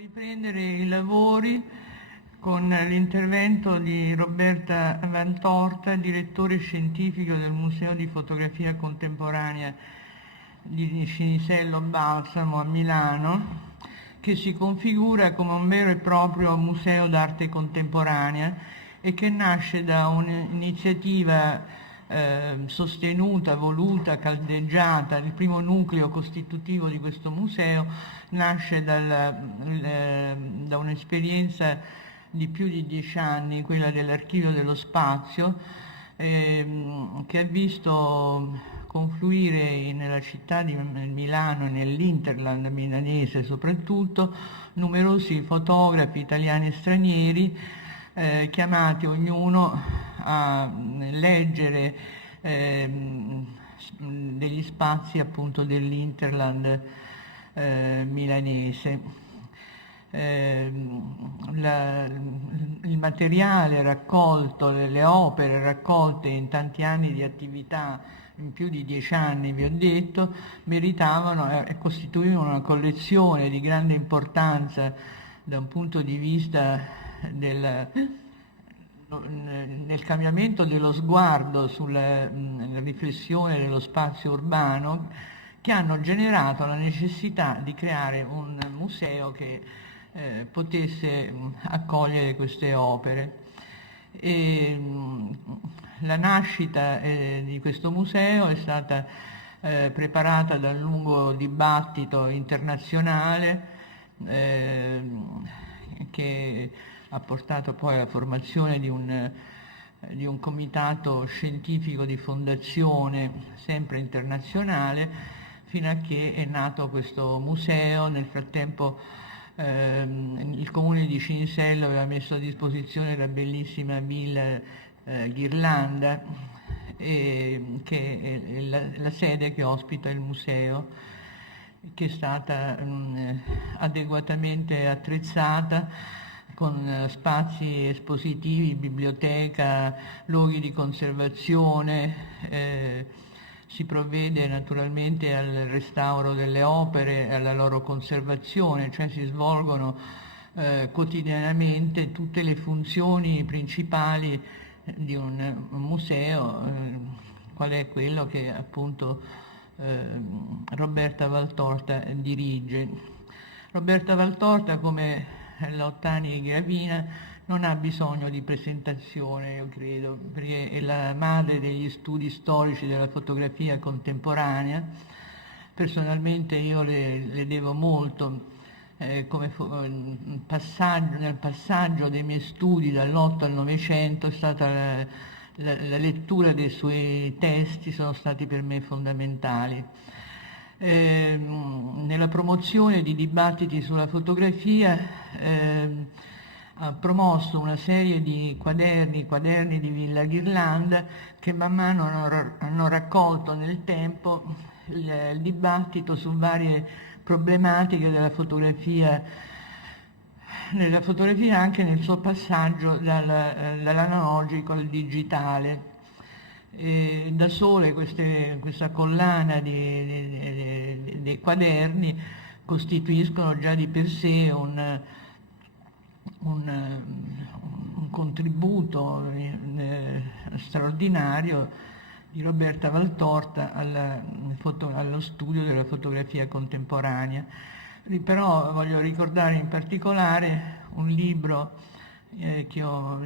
Riprendere i lavori con l'intervento di Roberta Valtorta, direttore scientifico del Museo di Fotografia Contemporanea di Cinisello Balsamo a Milano, che si configura come un vero e proprio museo d'arte contemporanea e che nasce da un'iniziativa sostenuta, voluta, caldeggiata. Il primo nucleo costitutivo di questo museo nasce da un'esperienza di più di 10 anni, quella dell'Archivio dello Spazio, che ha visto confluire nella città di Milano e nell'Interland milanese soprattutto numerosi fotografi italiani e stranieri, chiamati ognuno a leggere degli spazi appunto dell'Interland milanese. Il materiale raccolto, le opere raccolte in tanti anni di attività, in più di 10 anni vi ho detto, meritavano e costituivano una collezione di grande importanza da un punto di vista nel cambiamento dello sguardo sulla riflessione dello spazio urbano, che hanno generato la necessità di creare un museo che potesse accogliere queste opere. La nascita di questo museo è stata preparata da un lungo dibattito internazionale che ha portato poi alla formazione di un comitato scientifico di fondazione sempre internazionale, fino a che è nato questo museo. Nel frattempo il comune di Cinisello aveva messo a disposizione la bellissima villa Ghirlanda, che è la sede che ospita il museo, che è stata adeguatamente attrezzata con spazi espositivi, biblioteca, luoghi di conservazione. Si provvede naturalmente al restauro delle opere e alla loro conservazione, cioè si svolgono quotidianamente tutte le funzioni principali di un museo, qual è quello che appunto Roberta Valtorta dirige. Roberta Valtorta, come Lottani Gravina, non ha bisogno di presentazione, io credo, perché è la madre degli studi storici della fotografia contemporanea. Personalmente io le devo molto, nel passaggio dei miei studi dall'8 al Novecento è stata la lettura dei suoi testi, sono stati per me fondamentali. Nella promozione di dibattiti sulla fotografia ha promosso una serie di quaderni di Villa Ghirlanda, che man mano hanno raccolto nel tempo il dibattito su varie problematiche della fotografia anche nel suo passaggio dall'analogico al digitale. Da sole questa collana dei quaderni costituiscono già di per sé un contributo straordinario di Roberta Valtorta allo studio della fotografia contemporanea. Però voglio ricordare in particolare un libro che ho,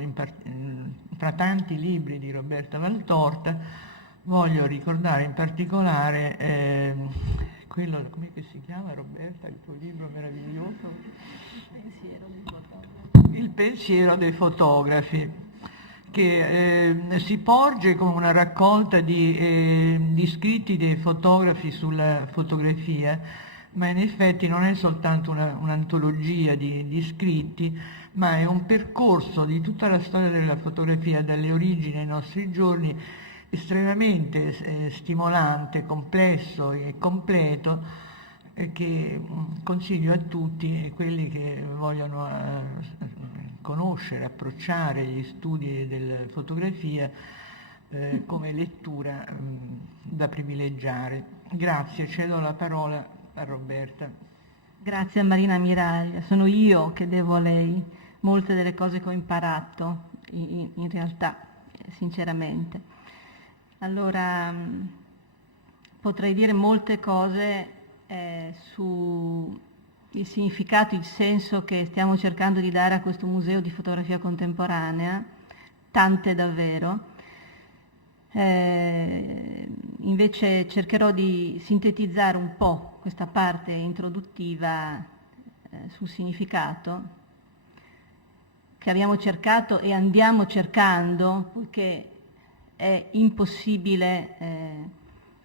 tra tanti libri di Roberta Valtorta, voglio ricordare in particolare quello, come si chiama, Roberta, il tuo libro meraviglioso? Il pensiero dei fotografi, che si porge come una raccolta di scritti dei fotografi sulla fotografia, ma in effetti non è soltanto un'antologia di scritti, ma è un percorso di tutta la storia della fotografia, dalle origini ai nostri giorni, estremamente stimolante, complesso e completo, che consiglio a tutti quelli che vogliono conoscere, approcciare gli studi della fotografia come lettura da privilegiare. Grazie, cedo la parola a Roberta. Grazie a Marina Miraglia, sono io che devo a lei molte delle cose che ho imparato, in realtà, sinceramente. Allora, potrei dire molte cose su il significato, il senso che stiamo cercando di dare a questo museo di fotografia contemporanea, tante davvero. Invece cercherò di sintetizzare un po' questa parte introduttiva sul significato che abbiamo cercato e andiamo cercando, poiché è impossibile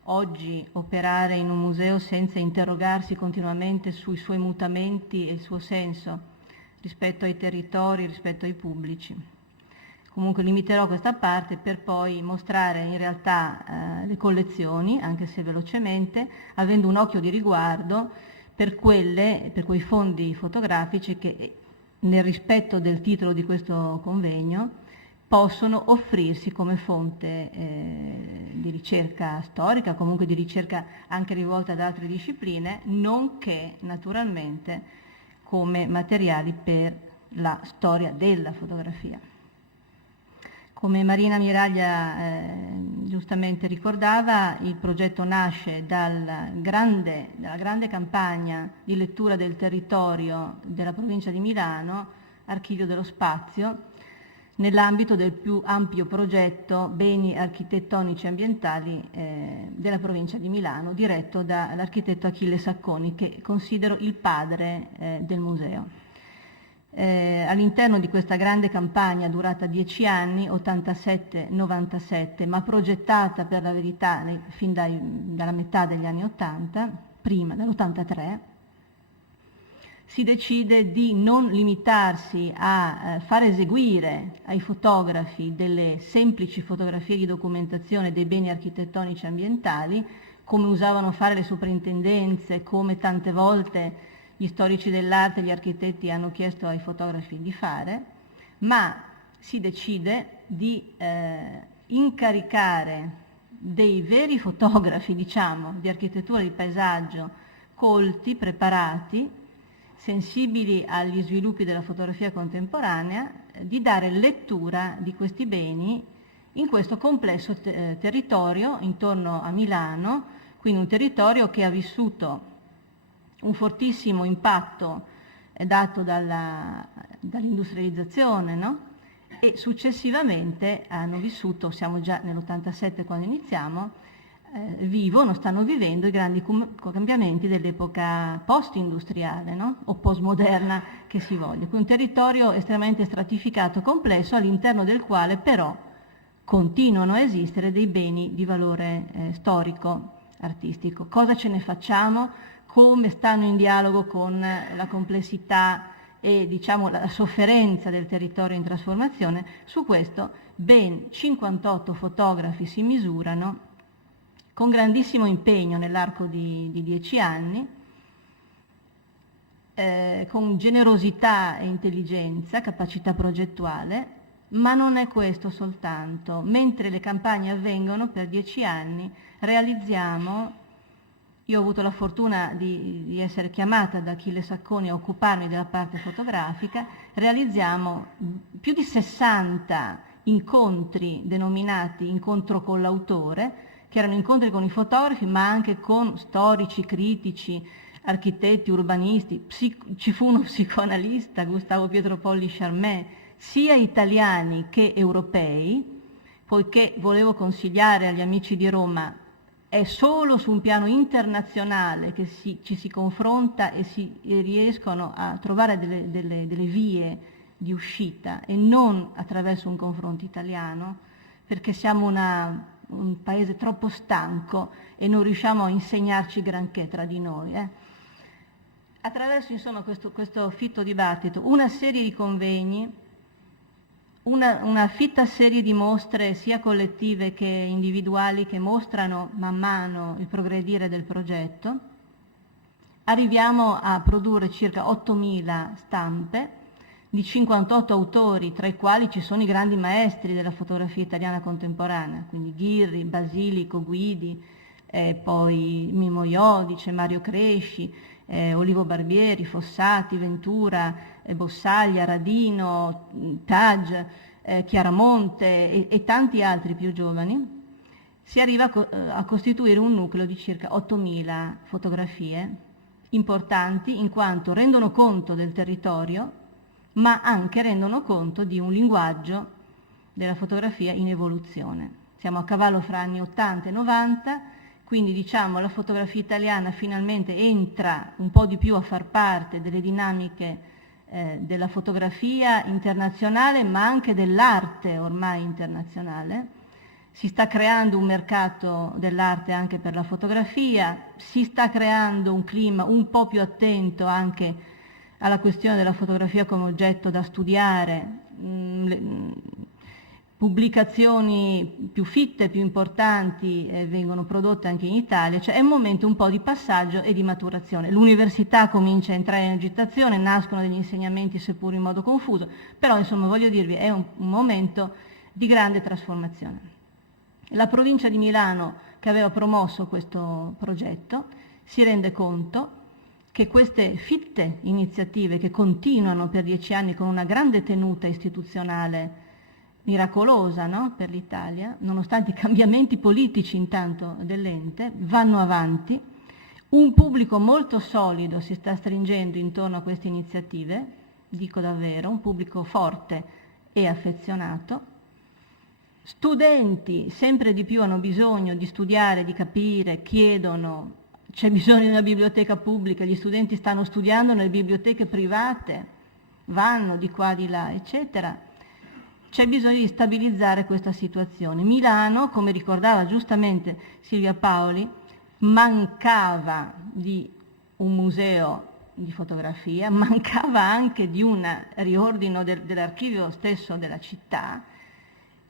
oggi operare in un museo senza interrogarsi continuamente sui suoi mutamenti e il suo senso rispetto ai territori, rispetto ai pubblici. Comunque limiterò questa parte per poi mostrare in realtà le collezioni, anche se velocemente, avendo un occhio di riguardo per quei fondi fotografici che, nel rispetto del titolo di questo convegno, possono offrirsi come fonte di ricerca storica, comunque di ricerca anche rivolta ad altre discipline, nonché naturalmente come materiali per la storia della fotografia. Come Marina Miraglia giustamente ricordava, il progetto nasce dalla grande campagna di lettura del territorio della provincia di Milano, Archivio dello Spazio, nell'ambito del più ampio progetto Beni architettonici e ambientali della provincia di Milano, diretto dall'architetto Achille Sacconi, che considero il padre del museo. All'interno di questa grande campagna durata 10 anni, 87-97, ma progettata per la verità fin dalla metà degli anni 80, prima dall'83, si decide di non limitarsi a far eseguire ai fotografi delle semplici fotografie di documentazione dei beni architettonici e ambientali, come usavano fare le soprintendenze, come tante volte gli storici dell'arte e gli architetti hanno chiesto ai fotografi di fare, ma si decide di incaricare dei veri fotografi, diciamo, di architettura di paesaggio, colti, preparati, sensibili agli sviluppi della fotografia contemporanea, di dare lettura di questi beni in questo complesso territorio intorno a Milano, quindi un territorio che ha vissuto un fortissimo impatto dato dall'industrializzazione, no? E successivamente hanno vissuto, siamo già nell'87 quando iniziamo, stanno vivendo i grandi cambiamenti dell'epoca post-industriale, no? O postmoderna che si voglia. Quindi un territorio estremamente stratificato, complesso, all'interno del quale però continuano a esistere dei beni di valore storico, artistico. Cosa ce ne facciamo? Come stanno in dialogo con la complessità e diciamo la sofferenza del territorio in trasformazione? Su questo ben 58 fotografi si misurano con grandissimo impegno nell'arco di 10 anni, con generosità e intelligenza, capacità progettuale, ma non è questo soltanto. Mentre le campagne avvengono per 10 anni, realizziamo. Io ho avuto la fortuna di essere chiamata da Achille Sacconi a occuparmi della parte fotografica, realizziamo più di 60 incontri denominati incontro con l'autore, che erano incontri con i fotografi ma anche con storici, critici, architetti, urbanisti, ci fu uno psicoanalista, Gustavo Pietro Polli Charmet, sia italiani che europei, poiché volevo consigliare agli amici di Roma, è solo su un piano internazionale che ci si confronta e riescono a trovare delle vie di uscita e non attraverso un confronto italiano, perché siamo un paese troppo stanco e non riusciamo a insegnarci granché tra di noi. Attraverso insomma questo fitto dibattito, una serie di convegni, una fitta serie di mostre sia collettive che individuali che mostrano man mano il progredire del progetto. Arriviamo a produrre circa 8.000 stampe di 58 autori, tra i quali ci sono i grandi maestri della fotografia italiana contemporanea, quindi Ghirri, Basilico, Guidi, poi Mimo Iodice, Mario Cresci, Olivo Barbieri, Fossati, Ventura, Bossaglia, Radino, Taj, Chiaramonte e tanti altri più giovani, si arriva a costituire un nucleo di circa 8.000 fotografie importanti in quanto rendono conto del territorio, ma anche rendono conto di un linguaggio della fotografia in evoluzione. Siamo a cavallo fra anni 80 e 90, quindi diciamo la fotografia italiana finalmente entra un po' di più a far parte delle dinamiche della fotografia internazionale, ma anche dell'arte ormai internazionale. Si sta creando un mercato dell'arte anche per la fotografia, si sta creando un clima un po' più attento anche alla questione della fotografia come oggetto da studiare, pubblicazioni più fitte, più importanti vengono prodotte anche in Italia, cioè è un momento un po' di passaggio e di maturazione. L'università comincia a entrare in agitazione, nascono degli insegnamenti seppur in modo confuso, però insomma voglio dirvi è un momento di grande trasformazione. La provincia di Milano, che aveva promosso questo progetto, si rende conto che queste fitte iniziative che continuano per 10 anni con una grande tenuta istituzionale miracolosa, no? Per l'Italia, nonostante i cambiamenti politici intanto dell'ente, vanno avanti. Un pubblico molto solido si sta stringendo intorno a queste iniziative, dico davvero, un pubblico forte e affezionato. Studenti sempre di più hanno bisogno di studiare, di capire, chiedono, c'è bisogno di una biblioteca pubblica, gli studenti stanno studiando nelle biblioteche private, vanno di qua, di là, eccetera. C'è bisogno di stabilizzare questa situazione. Milano, come ricordava giustamente Silvia Paoli, mancava di un museo di fotografia, mancava anche di un riordino dell'archivio stesso della città,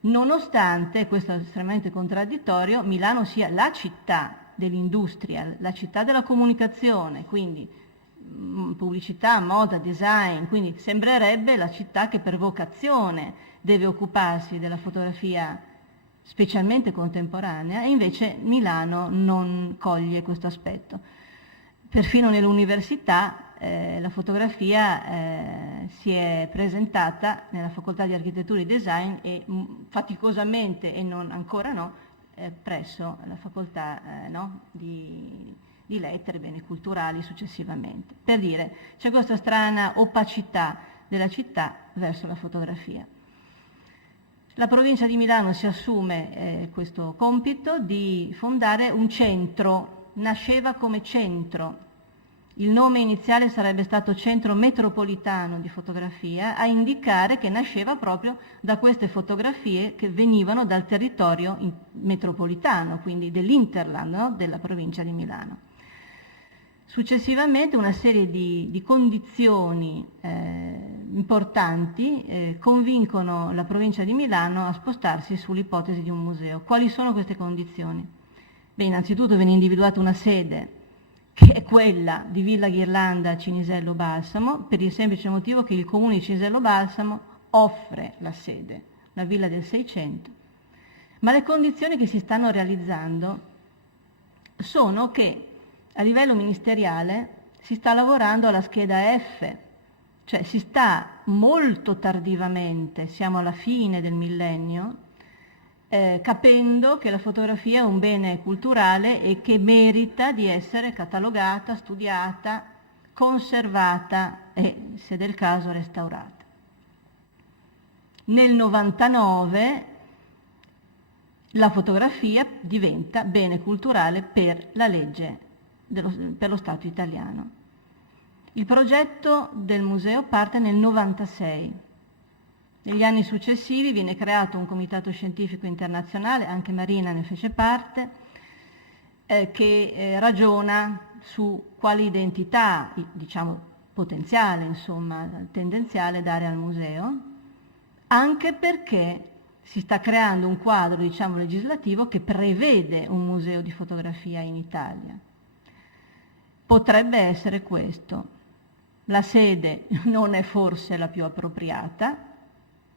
nonostante, questo è estremamente contraddittorio, Milano sia la città dell'industria, la città della comunicazione, quindi pubblicità, moda, design, quindi sembrerebbe la città che per vocazione deve occuparsi della fotografia specialmente contemporanea, e invece Milano non coglie questo aspetto. Perfino nell'università la fotografia si è presentata nella facoltà di architettura e design e faticosamente e non ancora no, presso la facoltà di lettere, beni culturali successivamente. Per dire, c'è questa strana opacità della città verso la fotografia. La provincia di Milano si assume questo compito di fondare un centro, nasceva come centro. Il nome iniziale sarebbe stato Centro Metropolitano di Fotografia, a indicare che nasceva proprio da queste fotografie che venivano dal territorio metropolitano, quindi dell'Interland, no? Della provincia di Milano. Successivamente una serie di condizioni importanti convincono la provincia di Milano a spostarsi sull'ipotesi di un museo. Quali sono queste condizioni? Beh, innanzitutto viene individuata una sede, che è quella di Villa Ghirlanda Cinisello Balsamo, per il semplice motivo che il comune di Cinisello Balsamo offre la sede, la villa del 600. Ma le condizioni che si stanno realizzando sono che a livello ministeriale si sta lavorando alla scheda F, cioè si sta molto tardivamente, siamo alla fine del millennio, capendo che la fotografia è un bene culturale e che merita di essere catalogata, studiata, conservata e, se del caso, restaurata. Nel 99 la fotografia diventa bene culturale per la legge per lo Stato italiano. Il progetto del museo parte nel 96. Negli anni successivi viene creato un comitato scientifico internazionale, anche Marina ne fece parte, che ragiona su quale identità, diciamo potenziale, insomma, tendenziale dare al museo, anche perché si sta creando un quadro, diciamo, legislativo che prevede un museo di fotografia in Italia. Potrebbe essere questo. La sede non è forse la più appropriata.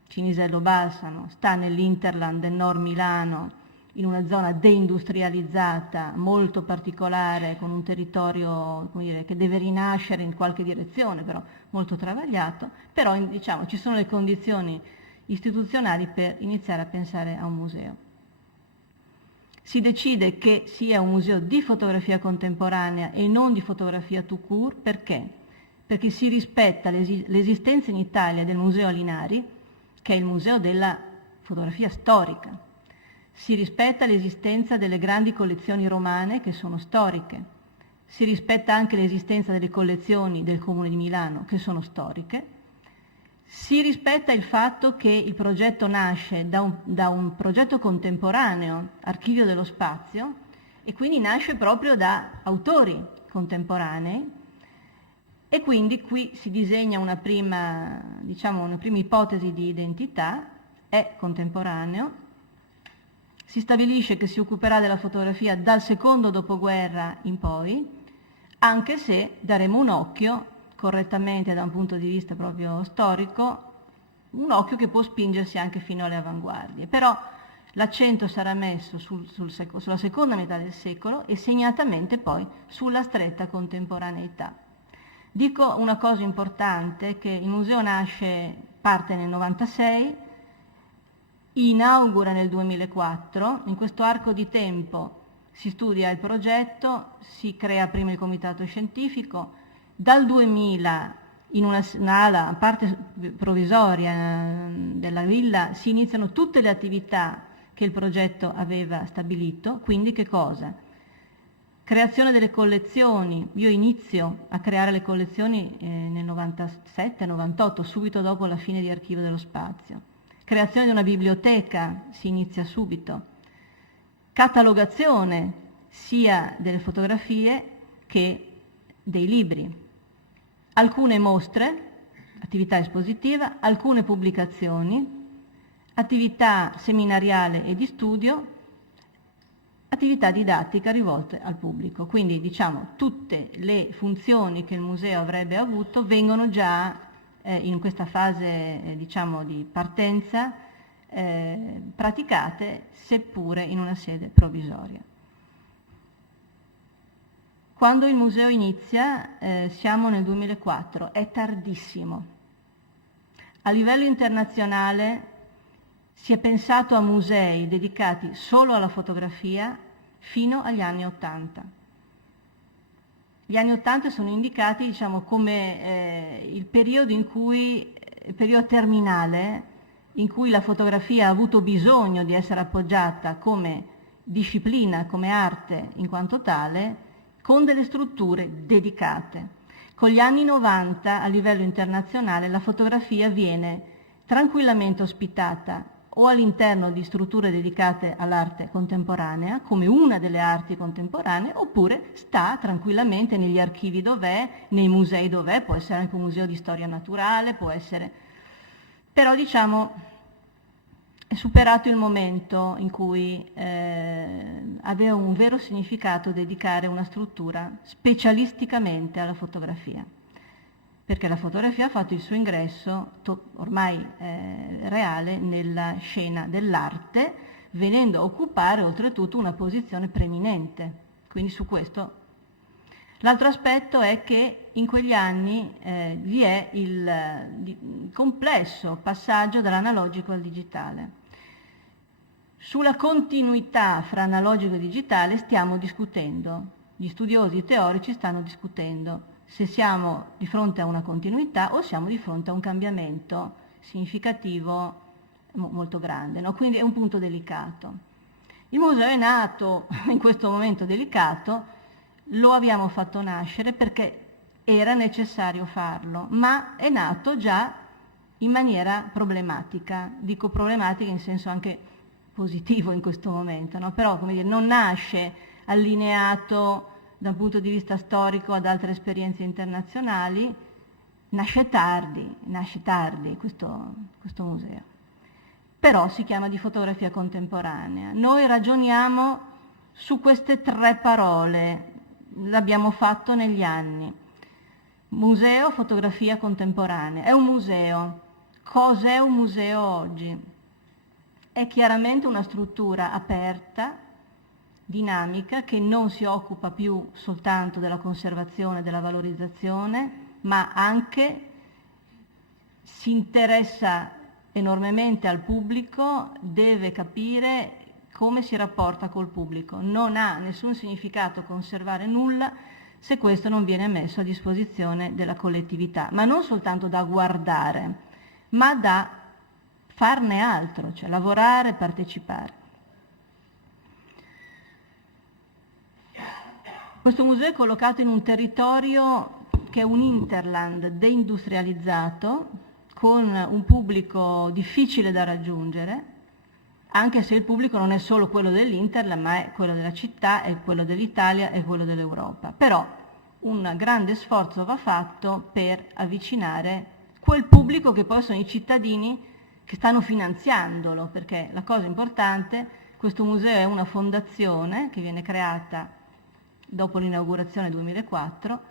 Cinisello Balsamo sta nell'Interland del Nord Milano, in una zona deindustrializzata, molto particolare, con un territorio, come dire, che deve rinascere in qualche direzione, però molto travagliato, però diciamo, ci sono le condizioni istituzionali per iniziare a pensare a un museo. Si decide che sia un museo di fotografia contemporanea e non di fotografia tout court, perché? Perché si rispetta l'esistenza in Italia del Museo Alinari, che è il museo della fotografia storica. Si rispetta l'esistenza delle grandi collezioni romane che sono storiche. Si rispetta anche l'esistenza delle collezioni del Comune di Milano che sono storiche. Si rispetta il fatto che il progetto nasce da un progetto contemporaneo, Archivio dello Spazio, e quindi nasce proprio da autori contemporanei, e quindi qui si disegna una prima ipotesi di identità, è contemporaneo. Si stabilisce che si occuperà della fotografia dal secondo dopoguerra in poi, anche se daremo un occhio, correttamente da un punto di vista proprio storico, un occhio che può spingersi anche fino alle avanguardie. Però l'accento sarà messo sulla seconda metà del secolo e segnatamente poi sulla stretta contemporaneità. Dico una cosa importante, che il museo parte nel 96, inaugura nel 2004, in questo arco di tempo si studia il progetto, si crea prima il comitato scientifico, dal 2000 in una ala, a parte provvisoria della villa, si iniziano tutte le attività che il progetto aveva stabilito, quindi che cosa? Creazione delle collezioni, io inizio a creare le collezioni nel 97-98, subito dopo la fine di Archivio dello Spazio. Creazione di una biblioteca, si inizia subito. Catalogazione sia delle fotografie che dei libri. Alcune mostre, attività espositiva, alcune pubblicazioni, attività seminariale e di studio, attività didattica rivolte al pubblico. Quindi diciamo tutte le funzioni che il museo avrebbe avuto vengono già in questa fase di partenza praticate, seppure in una sede provvisoria. Quando il museo inizia, siamo nel 2004, è tardissimo. A livello internazionale si è pensato a musei dedicati solo alla fotografia fino agli anni '80. Gli anni '80 sono indicati come il periodo terminale in cui la fotografia ha avuto bisogno di essere appoggiata come disciplina, come arte in quanto tale, con delle strutture dedicate. Con gli anni '90 a livello internazionale la fotografia viene tranquillamente ospitata o all'interno di strutture dedicate all'arte contemporanea, come una delle arti contemporanee, oppure sta tranquillamente negli archivi dov'è, nei musei dov'è, può essere anche un museo di storia naturale, può essere... Però è superato il momento in cui aveva un vero significato dedicare una struttura specialisticamente alla fotografia, perché la fotografia ha fatto il suo ingresso ormai reale nella scena dell'arte, venendo a occupare oltretutto una posizione preeminente. Quindi su questo. L'altro aspetto è che in quegli anni vi è il complesso passaggio dall'analogico al digitale. Sulla continuità fra analogico e digitale stiamo discutendo, gli studiosi teorici stanno discutendo se siamo di fronte a una continuità o siamo di fronte a un cambiamento significativo molto grande, no? Quindi è un punto delicato. Il museo è nato in questo momento delicato, lo abbiamo fatto nascere perché era necessario farlo, ma è nato già in maniera problematica, dico problematica in senso anche positivo in questo momento, no? Però come dire, non nasce allineato da un punto di vista storico ad altre esperienze internazionali, nasce tardi questo museo. Però si chiama di fotografia contemporanea. Noi ragioniamo su queste tre parole, l'abbiamo fatto negli anni. Museo, fotografia contemporanea. È un museo. Cos'è un museo oggi? è chiaramente una struttura aperta, dinamica, che non si occupa più soltanto della conservazione, della valorizzazione, ma anche si interessa enormemente al pubblico, deve capire come si rapporta col pubblico. Non ha nessun significato conservare nulla se questo non viene messo a disposizione della collettività, ma non soltanto da guardare, ma da farne altro, cioè lavorare, partecipare. Questo museo è collocato in un territorio che è un hinterland deindustrializzato, con un pubblico difficile da raggiungere, anche se il pubblico non è solo quello dell'Interland, ma è quello della città, è quello dell'Italia, è quello dell'Europa. Però un grande sforzo va fatto per avvicinare quel pubblico che poi sono i cittadini che stanno finanziandolo, perché la cosa importante, questo museo è una fondazione che viene creata dopo l'inaugurazione 2004,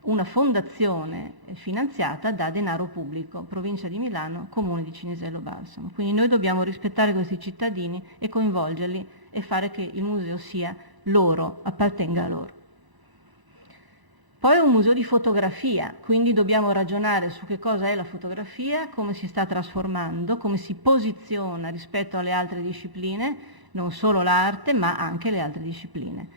una fondazione finanziata da denaro pubblico, Provincia di Milano, Comune di Cinisello Balsamo. Quindi noi dobbiamo rispettare questi cittadini e coinvolgerli e fare che il museo sia loro, appartenga a loro. Poi è un museo di fotografia, quindi dobbiamo ragionare su che cosa è la fotografia, come si sta trasformando, come si posiziona rispetto alle altre discipline, non solo l'arte, ma anche le altre discipline.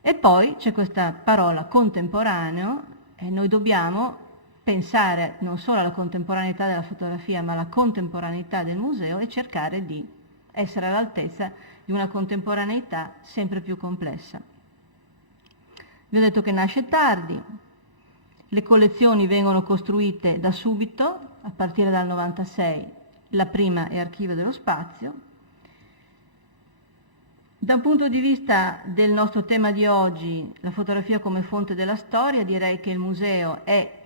E poi c'è questa parola contemporaneo, e noi dobbiamo pensare non solo alla contemporaneità della fotografia, ma alla contemporaneità del museo e cercare di essere all'altezza di una contemporaneità sempre più complessa. Vi ho detto che nasce tardi, le collezioni vengono costruite da subito, a partire dal 96, la prima è Archivio dello Spazio. Da un punto di vista del nostro tema di oggi, la fotografia come fonte della storia, direi che il museo è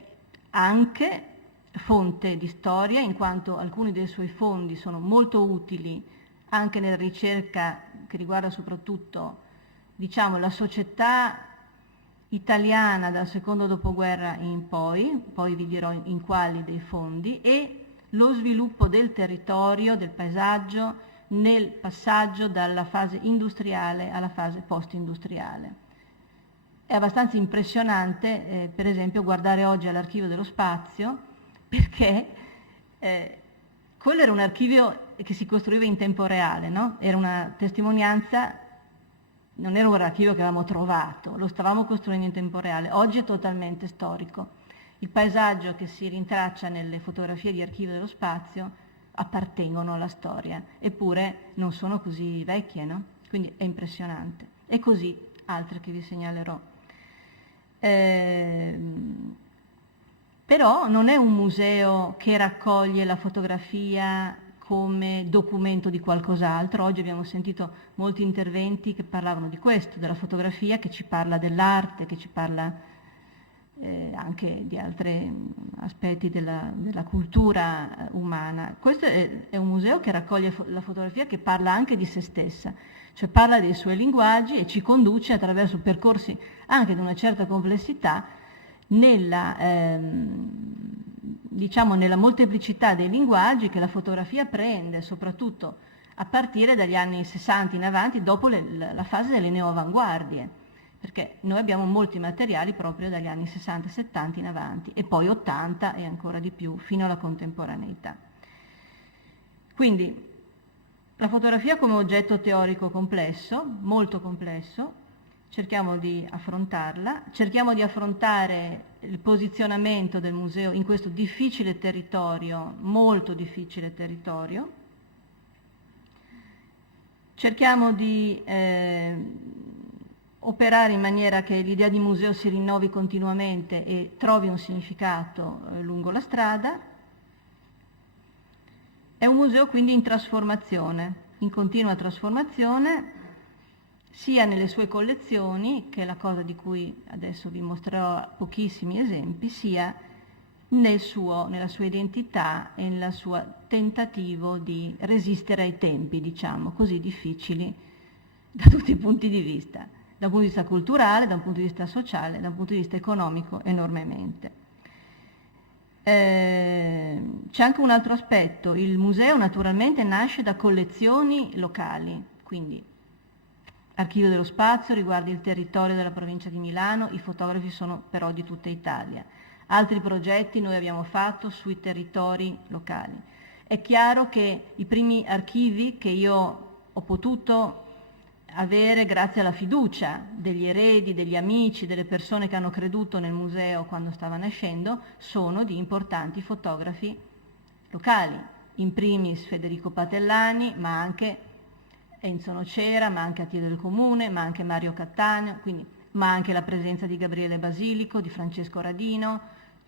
anche fonte di storia, in quanto alcuni dei suoi fondi sono molto utili anche nella ricerca che riguarda soprattutto, diciamo, la società italiana dal secondo dopoguerra in poi vi dirò in quali dei fondi, e lo sviluppo del territorio, del paesaggio, nel passaggio dalla fase industriale alla fase post-industriale. È abbastanza impressionante, per esempio, guardare oggi all'Archivio dello Spazio, perché quello era un archivio che si costruiva in tempo reale, no? Era una testimonianza, non era un archivio che avevamo trovato, lo stavamo costruendo in tempo reale. Oggi è totalmente storico. Il paesaggio che si rintraccia nelle fotografie di Archivio dello Spazio appartengono alla storia, eppure non sono così vecchie, no? Quindi è impressionante. E così altre che vi segnalerò. Però non è un museo che raccoglie la fotografia come documento di qualcos'altro. Oggi abbiamo sentito molti interventi che parlavano di questo, della fotografia, che ci parla dell'arte, che ci parla anche di altri aspetti della cultura umana. Questo è un museo che raccoglie la fotografia, che parla anche di se stessa, cioè parla dei suoi linguaggi e ci conduce attraverso percorsi anche di una certa complessità nella, diciamo, nella molteplicità dei linguaggi che la fotografia prende, soprattutto a partire dagli anni 60 in avanti, dopo la fase delle neoavanguardie, perché noi abbiamo molti materiali proprio dagli anni 60-70 in avanti, e poi 80 e ancora di più, fino alla contemporaneità. Quindi la fotografia come oggetto teorico complesso, molto complesso, cerchiamo di affrontarla, cerchiamo di affrontare il posizionamento del museo in questo difficile territorio, molto difficile territorio, cerchiamo di operare in maniera che l'idea di museo si rinnovi continuamente e trovi un significato lungo la strada. È un museo quindi in trasformazione, in continua trasformazione, sia nelle sue collezioni, che è la cosa di cui adesso vi mostrerò pochissimi esempi, sia nella sua identità e nel suo tentativo di resistere ai tempi, diciamo, così difficili da tutti i punti di vista. Da un punto di vista culturale, da un punto di vista sociale, da un punto di vista economico enormemente. C'è anche un altro aspetto: il museo naturalmente nasce da collezioni locali, quindi Archivio dello Spazio riguarda il territorio della provincia di Milano, i fotografi sono però di tutta Italia. Altri progetti noi abbiamo fatto sui territori locali. È chiaro che i primi archivi che io ho potuto avere grazie alla fiducia degli eredi, degli amici, delle persone che hanno creduto nel museo quando stava nascendo, sono di importanti fotografi locali, in primis Federico Patellani, ma anche Enzo Nocera, ma anche Attilio del Comune, ma anche Mario Cattaneo, ma anche la presenza di Gabriele Basilico, di Francesco Radino,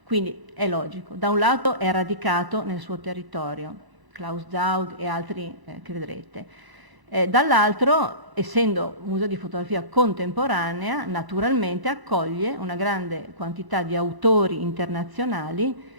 quindi è logico. Da un lato è radicato nel suo territorio, Klaus Zaug e altri che vedrete. Dall'altro, essendo un museo di fotografia contemporanea, naturalmente accoglie una grande quantità di autori internazionali,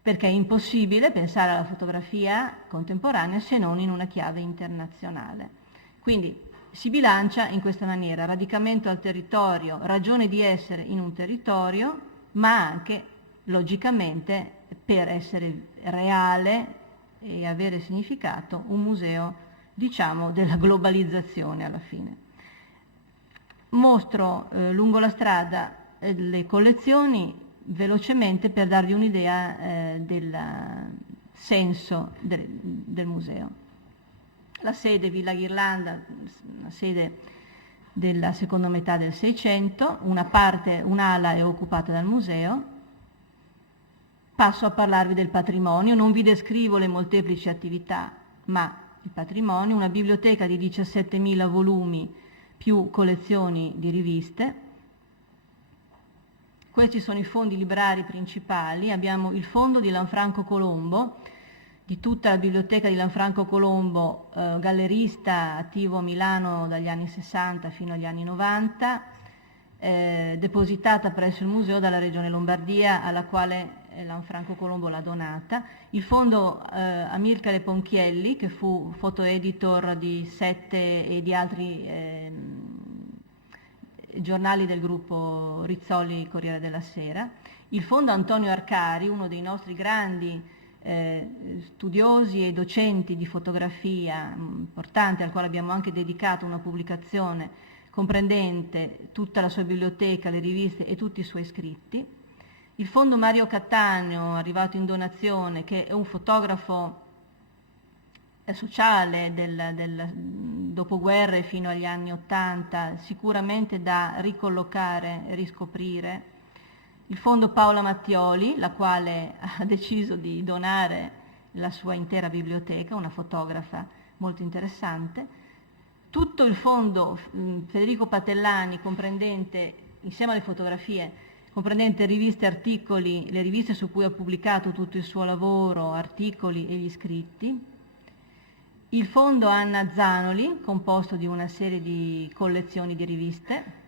perché è impossibile pensare alla fotografia contemporanea se non in una chiave internazionale. Quindi si bilancia in questa maniera: radicamento al territorio, ragione di essere in un territorio, ma anche, logicamente, per essere reale e avere significato, un museo, diciamo, della globalizzazione alla fine. Mostro lungo la strada le collezioni velocemente per darvi un'idea del senso del museo. La sede Villa Ghirlanda, una sede della seconda metà del Seicento, un'ala è occupata dal museo. Passo a parlarvi del patrimonio, non vi descrivo le molteplici attività, ma il patrimonio, una biblioteca di 17.000 volumi più collezioni di riviste. Questi sono i fondi librari principali. Abbiamo il fondo di Lanfranco Colombo, di tutta la biblioteca di Lanfranco Colombo, gallerista attivo a Milano dagli anni 60 fino agli anni 90, depositata presso il museo dalla Regione Lombardia, alla quale Lanfranco Colombo l'ha donata. Il fondo Amilcare Ponchielli, che fu fotoeditor di Sette e di altri giornali del gruppo Rizzoli Corriere della Sera. Il fondo Antonio Arcari, uno dei nostri grandi studiosi e docenti di fotografia importante, al quale abbiamo anche dedicato una pubblicazione comprendente tutta la sua biblioteca, le riviste e tutti i suoi scritti. Il fondo Mario Cattaneo, arrivato in donazione, che è un fotografo sociale del dopoguerra fino agli anni '80, sicuramente da ricollocare e riscoprire. Il fondo Paola Mattioli, la quale ha deciso di donare la sua intera biblioteca, una fotografa molto interessante. Tutto il fondo Federico Patellani, comprendente, insieme alle fotografie, comprendente riviste e articoli, le riviste su cui ha pubblicato tutto il suo lavoro, articoli e gli scritti. Il fondo Anna Zanoli, composto di una serie di collezioni di riviste.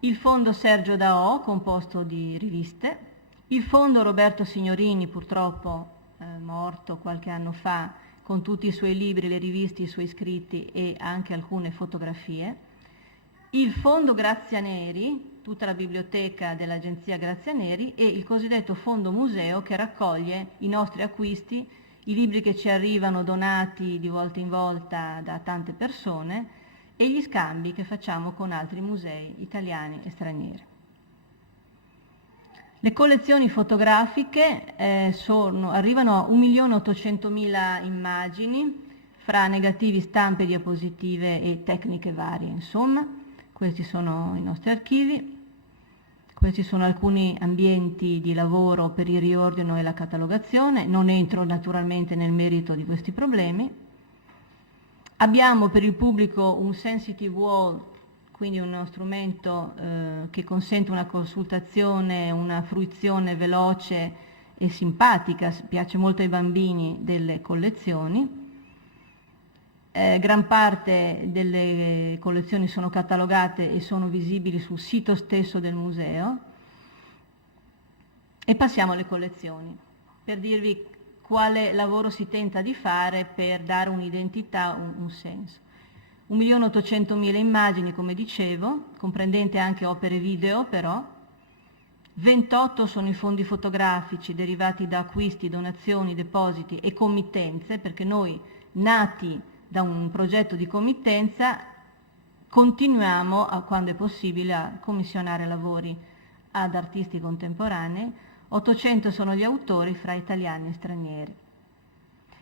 Il fondo Sergio Daò, composto di riviste. Il fondo Roberto Signorini, purtroppo morto qualche anno fa, con tutti i suoi libri, le riviste, i suoi scritti e anche alcune fotografie. Il fondo Grazianeri, tutta la biblioteca dell'agenzia Grazianeri, e il cosiddetto fondo museo, che raccoglie i nostri acquisti, i libri che ci arrivano donati di volta in volta da tante persone e gli scambi che facciamo con altri musei italiani e stranieri. Le collezioni fotografiche arrivano a 1.800.000 immagini, fra negativi, stampe, diapositive e tecniche varie, insomma. Questi sono i nostri archivi. Questi sono alcuni ambienti di lavoro per il riordino e la catalogazione. Non entro naturalmente nel merito di questi problemi. Abbiamo per il pubblico un sensitive wall, quindi uno strumento che consente una consultazione, una fruizione veloce e simpatica, piace molto ai bambini, delle collezioni. Gran parte delle collezioni sono catalogate e sono visibili sul sito stesso del museo. E passiamo alle collezioni, per dirvi quale lavoro si tenta di fare per dare un'identità, un senso. 1.800.000 immagini, come dicevo, comprendente anche opere video però, 28 sono i fondi fotografici derivati da acquisti, donazioni, depositi e committenze, perché noi, nati da un progetto di committenza, continuiamo, quando è possibile, a commissionare lavori ad artisti contemporanei. 800 sono gli autori fra italiani e stranieri.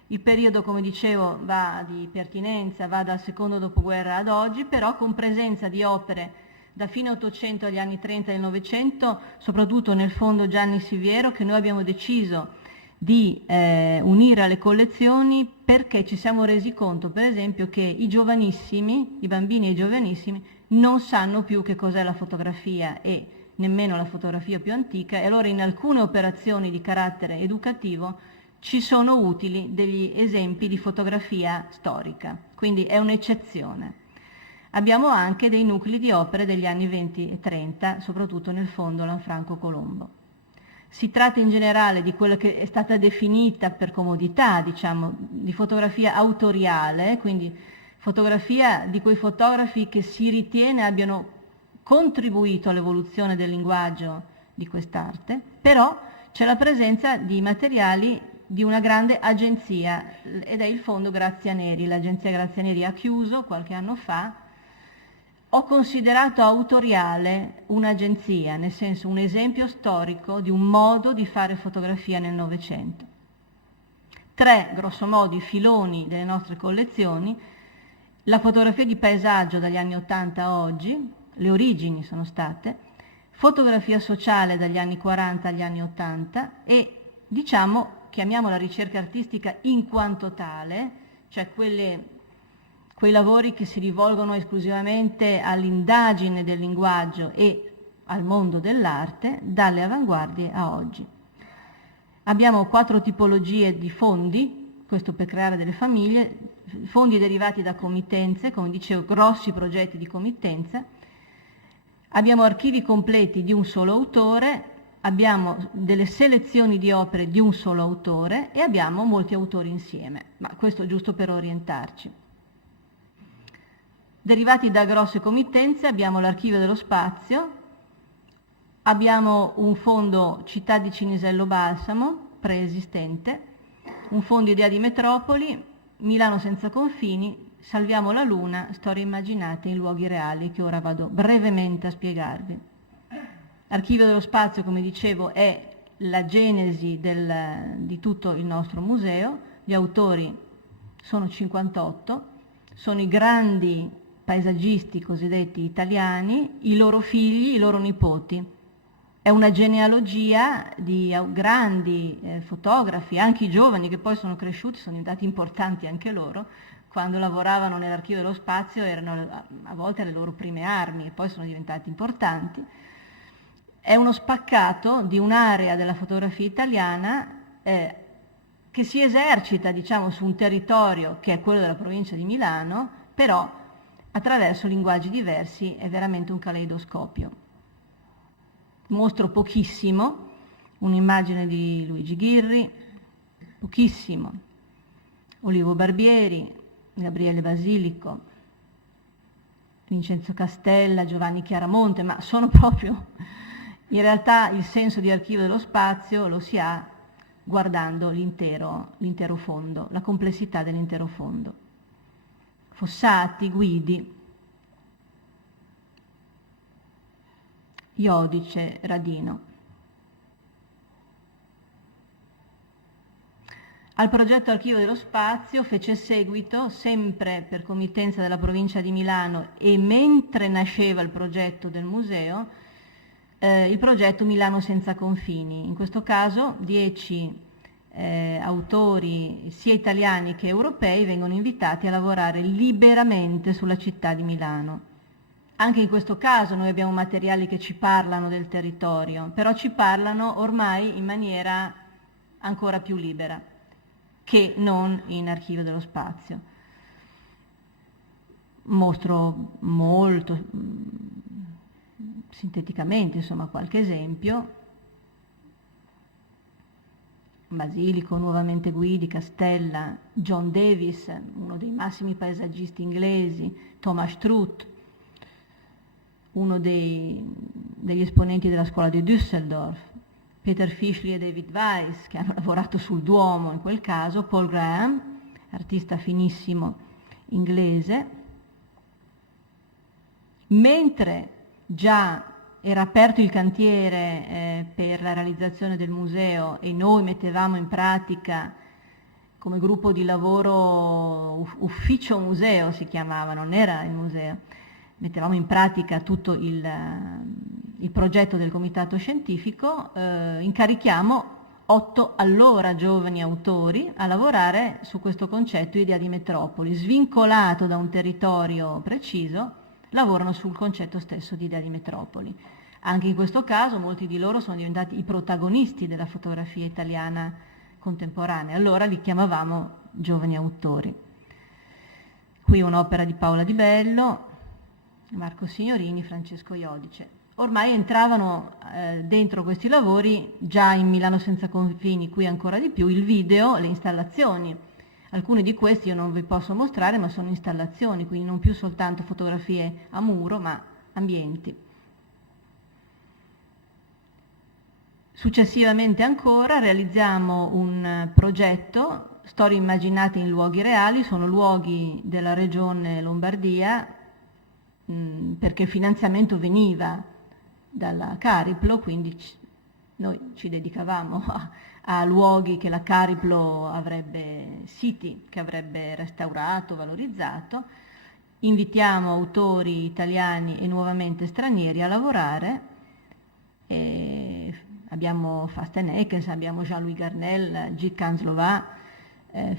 Il periodo, come dicevo, va di pertinenza, va dal secondo dopoguerra ad oggi, però con presenza di opere da fine 800 agli anni 30 del Novecento, soprattutto nel fondo Gianni Siviero, che noi abbiamo deciso di unire alle collezioni, perché ci siamo resi conto, per esempio, che i giovanissimi, i bambini e i giovanissimi, non sanno più che cos'è la fotografia e nemmeno la fotografia più antica, e allora in alcune operazioni di carattere educativo ci sono utili degli esempi di fotografia storica, quindi è un'eccezione. Abbiamo anche dei nuclei di opere degli anni 20 e 30, soprattutto nel fondo Lanfranco Colombo. Si tratta in generale di quella che è stata definita per comodità, diciamo, di fotografia autoriale, quindi fotografia di quei fotografi che si ritiene abbiano contribuito all'evoluzione del linguaggio di quest'arte, però c'è la presenza di materiali di una grande agenzia, ed è il fondo Grazianeri. L'agenzia Grazianeri ha chiuso qualche anno fa. Ho considerato autoriale un'agenzia, nel senso un esempio storico di un modo di fare fotografia nel Novecento. 3, grosso modo, i filoni delle nostre collezioni: la fotografia di paesaggio dagli anni 80 a oggi, le origini sono state, fotografia sociale dagli anni 40 agli anni 80 e, diciamo, chiamiamola ricerca artistica in quanto tale, cioè quei lavori che si rivolgono esclusivamente all'indagine del linguaggio e al mondo dell'arte, dalle avanguardie a oggi. Abbiamo 4 tipologie di fondi, questo per creare delle famiglie: fondi derivati da committenze, come dicevo, grossi progetti di committenza. Abbiamo archivi completi di un solo autore, abbiamo delle selezioni di opere di un solo autore e abbiamo molti autori insieme, ma questo giusto per orientarci. Derivati da grosse committenze abbiamo l'Archivio dello Spazio, abbiamo un fondo Città di Cinisello Balsamo, preesistente, un fondo Idea di Metropoli, Milano senza confini, Salviamo la Luna, storie immaginate in luoghi reali, che ora vado brevemente a spiegarvi. Archivio dello Spazio, come dicevo, è la genesi di tutto il nostro museo. Gli autori sono 58, sono i grandi paesaggisti cosiddetti italiani, i loro figli, i loro nipoti. È una genealogia di grandi fotografi, anche i giovani che poi sono cresciuti, sono diventati importanti anche loro. Quando lavoravano nell'Archivio dello Spazio erano a volte le loro prime armi e poi sono diventati importanti. È uno spaccato di un'area della fotografia italiana che si esercita, diciamo, su un territorio che è quello della provincia di Milano, però attraverso linguaggi diversi. È veramente un caleidoscopio. Mostro pochissimo, un'immagine di Luigi Ghirri, pochissimo, Olivo Barbieri, Gabriele Basilico, Vincenzo Castella, Giovanni Chiaramonte, ma sono proprio, in realtà il senso di Archivio dello Spazio lo si ha guardando l'intero fondo, la complessità dell'intero fondo. Fossati, Guidi, Iodice, Radino. Al progetto Archivio dello Spazio fece seguito, sempre per committenza della provincia di Milano e mentre nasceva il progetto del museo, il progetto Milano senza confini. In questo caso 10 autori sia italiani che europei vengono invitati a lavorare liberamente sulla città di Milano. Anche in questo caso noi abbiamo materiali che ci parlano del territorio, però ci parlano ormai in maniera ancora più libera che non in Archivio dello Spazio. Mostro molto sinteticamente, insomma, qualche esempio. Basilico, nuovamente Guidi, Castella, John Davis, uno dei massimi paesaggisti inglesi, Thomas Strutt, uno dei degli esponenti della scuola di Düsseldorf, Peter Fischli e David Weiss, che hanno lavorato sul Duomo in quel caso, Paul Graham, artista finissimo inglese, mentre già era aperto il cantiere per la realizzazione del museo e noi mettevamo in pratica come gruppo di lavoro ufficio museo si chiamava, non era il museo, mettevamo in pratica tutto il progetto del comitato scientifico, incarichiamo 8 allora giovani autori a lavorare su questo concetto idea di metropoli, svincolato da un territorio preciso, lavorano sul concetto stesso di idea di metropoli. Anche in questo caso molti di loro sono diventati i protagonisti della fotografia italiana contemporanea, allora li chiamavamo giovani autori. Qui un'opera di Paola Di Bello, Marco Signorini, Francesco Iodice. Ormai entravano dentro questi lavori, già in Milano senza confini, qui ancora di più, il video, le installazioni. Alcuni di questi io non vi posso mostrare, ma sono installazioni, quindi non più soltanto fotografie a muro, ma ambienti. Successivamente ancora realizziamo un progetto, storie immaginate in luoghi reali, sono luoghi della regione Lombardia, perché il finanziamento veniva dalla Cariplo, quindi noi ci dedicavamo a luoghi che la Cariplo avrebbe, siti che avrebbe restaurato, valorizzato. Invitiamo autori italiani e nuovamente stranieri a lavorare. Abbiamo Fasten Ekens, abbiamo Jean-Louis Garnel, Gilles Canslova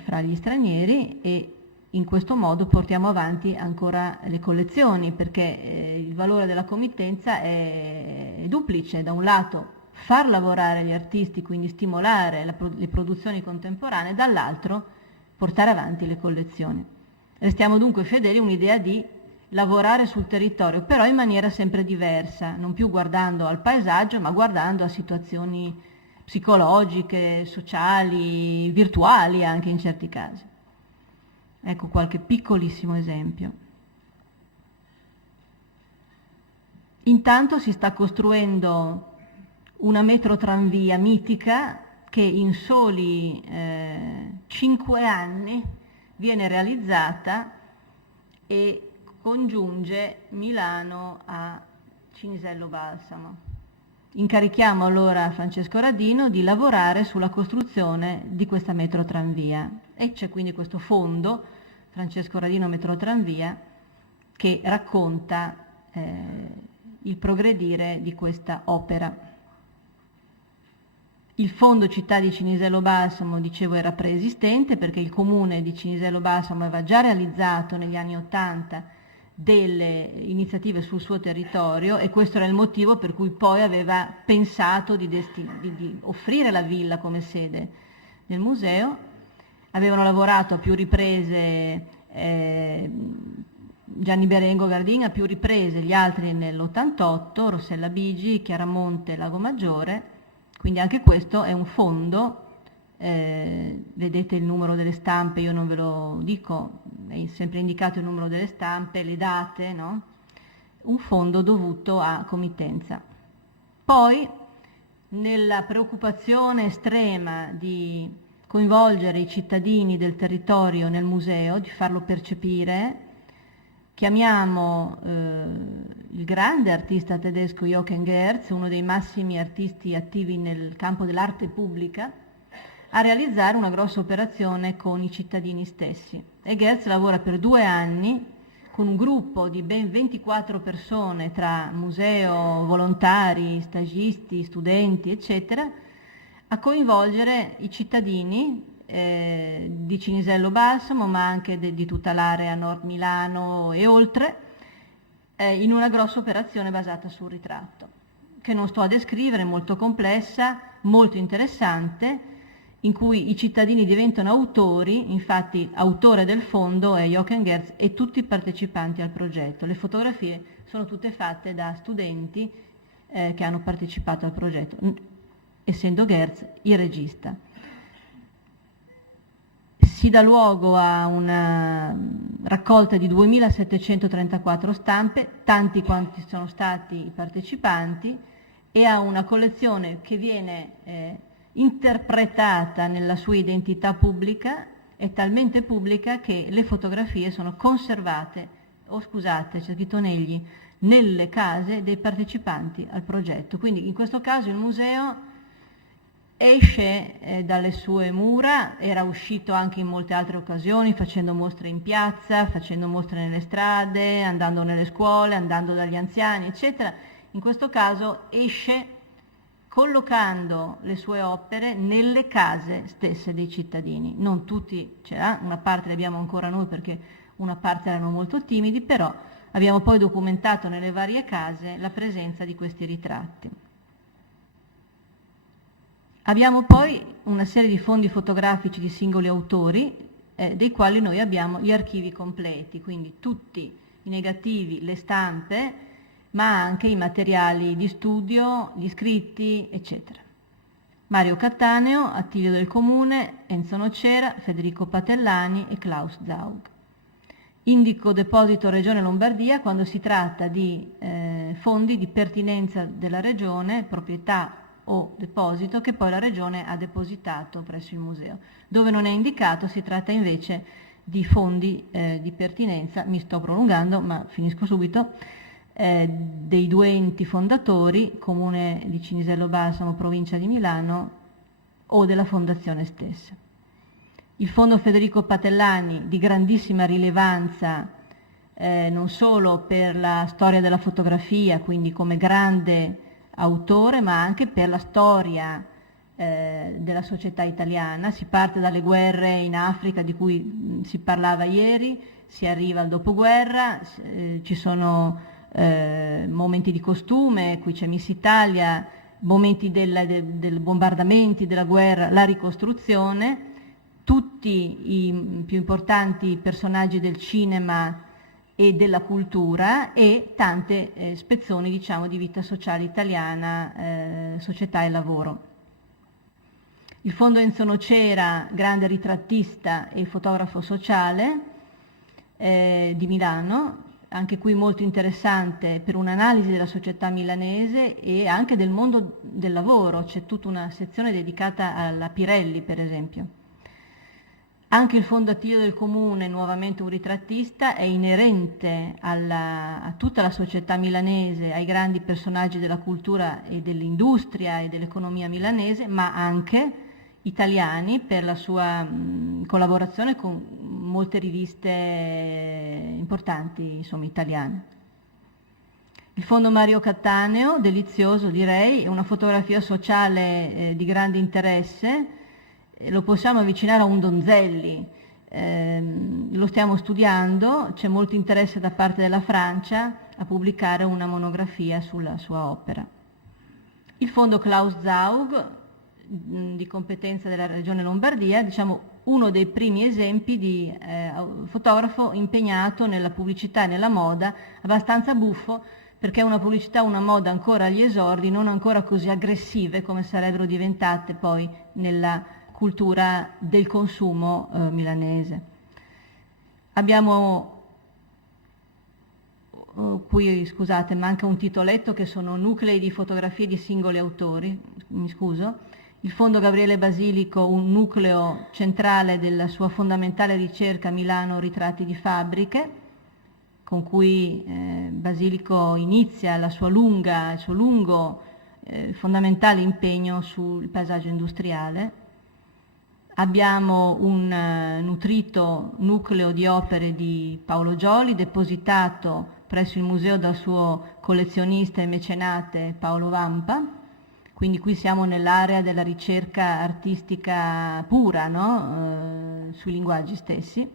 fra gli stranieri e in questo modo portiamo avanti ancora le collezioni perché il valore della committenza è duplice. Da un lato far lavorare gli artisti, quindi stimolare le produzioni contemporanee, dall'altro portare avanti le collezioni. Restiamo dunque fedeli a un'idea di lavorare sul territorio, però in maniera sempre diversa, non più guardando al paesaggio, ma guardando a situazioni psicologiche, sociali, virtuali anche in certi casi. Ecco qualche piccolissimo esempio. Intanto si sta costruendo una metrotranvia mitica che in soli 5 anni viene realizzata e congiunge Milano a Cinisello Balsamo. Incarichiamo allora Francesco Radino di lavorare sulla costruzione di questa metrotranvia e c'è quindi questo fondo, Francesco Radino Metrotranvia, che racconta il progredire di questa opera. Il fondo città di Cinisello Balsamo, dicevo, era preesistente perché il comune di Cinisello Balsamo aveva già realizzato negli anni '80 delle iniziative sul suo territorio e questo era il motivo per cui poi aveva pensato di offrire la villa come sede del museo. Avevano lavorato a più riprese Gianni Berengo Gardin a più riprese, gli altri nell'88, Rossella Bigi, Chiaramonte, Lago Maggiore, quindi anche questo è un fondo, vedete il numero delle stampe, io non ve lo dico, è sempre indicato il numero delle stampe, le date, no? Un fondo dovuto a committenza. Poi, nella preoccupazione estrema di coinvolgere i cittadini del territorio nel museo, di farlo percepire, chiamiamo il grande artista tedesco Jochen Gerz, uno dei massimi artisti attivi nel campo dell'arte pubblica, a realizzare una grossa operazione con i cittadini stessi. E Gerz lavora per 2 anni con un gruppo di ben 24 persone tra museo, volontari, stagisti, studenti, eccetera, a coinvolgere i cittadini di Cinisello Balsamo, ma anche di tutta l'area Nord Milano e oltre, in una grossa operazione basata sul ritratto, che non sto a descrivere, molto complessa, molto interessante, in cui i cittadini diventano autori, infatti autore del fondo è Jochen Gerz e tutti i partecipanti al progetto. Le fotografie sono tutte fatte da studenti che hanno partecipato al progetto, essendo Gerz il regista. si dà luogo a una raccolta di 2734 stampe, tanti quanti sono stati i partecipanti, e a una collezione che viene interpretata nella sua identità pubblica, è talmente pubblica che le fotografie sono conservate, c'è scritto nelle case dei partecipanti al progetto. Quindi in questo caso il museo esce dalle sue mura, era uscito anche in molte altre occasioni, facendo mostre in piazza, facendo mostre nelle strade, andando nelle scuole, andando dagli anziani, eccetera. In questo caso esce collocando le sue opere nelle case stesse dei cittadini. Non tutti ce l'ha, una parte le abbiamo ancora noi perché una parte erano molto timidi, però abbiamo poi documentato nelle varie case la presenza di questi ritratti. Abbiamo poi una serie di fondi fotografici di singoli autori, dei quali noi abbiamo gli archivi completi, quindi tutti i negativi, le stampe, ma anche i materiali di studio, gli scritti, eccetera. Mario Cattaneo, Attilio del Comune, Enzo Nocera, Federico Patellani e Klaus Zaug. Indico deposito Regione Lombardia quando si tratta di fondi di pertinenza della Regione, proprietà o deposito che poi la Regione ha depositato presso il museo. Dove non è indicato si tratta invece di fondi di pertinenza, mi sto prolungando ma finisco subito, dei due enti fondatori, Comune di Cinisello Balsamo, Provincia di Milano, o della Fondazione stessa. Il Fondo Federico Patellani, di grandissima rilevanza non solo per la storia della fotografia, quindi come grande autore, ma anche per la storia della società italiana. Si parte dalle guerre in Africa di cui si parlava ieri, si arriva al dopoguerra, ci sono momenti di costume, qui c'è Miss Italia, momenti del bombardamenti, della guerra, la ricostruzione, tutti i più importanti personaggi del cinema e della cultura e tante spezzoni, diciamo, di vita sociale italiana, società e lavoro. Il Fondo Enzo Nocera, grande ritrattista e fotografo sociale di Milano, anche qui molto interessante per un'analisi della società milanese e anche del mondo del lavoro, c'è tutta una sezione dedicata alla Pirelli, per esempio. Anche il Fondo Attilio del Comune, nuovamente un ritrattista, è inerente a tutta la società milanese, ai grandi personaggi della cultura e dell'industria e dell'economia milanese, ma anche italiani per la sua collaborazione con molte riviste importanti, insomma, italiane. Il Fondo Mario Cattaneo, delizioso direi, è una fotografia sociale di grande interesse, lo possiamo avvicinare a un Donzelli, lo stiamo studiando, c'è molto interesse da parte della Francia a pubblicare una monografia sulla sua opera. Il Fondo Klaus Zaug, di competenza della Regione Lombardia, diciamo uno dei primi esempi di fotografo impegnato nella pubblicità e nella moda, abbastanza buffo perché è una pubblicità, una moda ancora agli esordi, non ancora così aggressive come sarebbero diventate poi nella cultura del consumo milanese. Abbiamo qui, scusate, manca un titoletto che sono nuclei di fotografie di singoli autori, mi scuso. Il Fondo Gabriele Basilico, un nucleo centrale della sua fondamentale ricerca Milano Ritratti di Fabbriche, con cui Basilico inizia il suo lungo fondamentale impegno sul paesaggio industriale. Abbiamo un nutrito nucleo di opere di Paolo Gioli, depositato presso il museo dal suo collezionista e mecenate Paolo Vampa. Quindi qui siamo nell'area della ricerca artistica pura, no? Sui linguaggi stessi.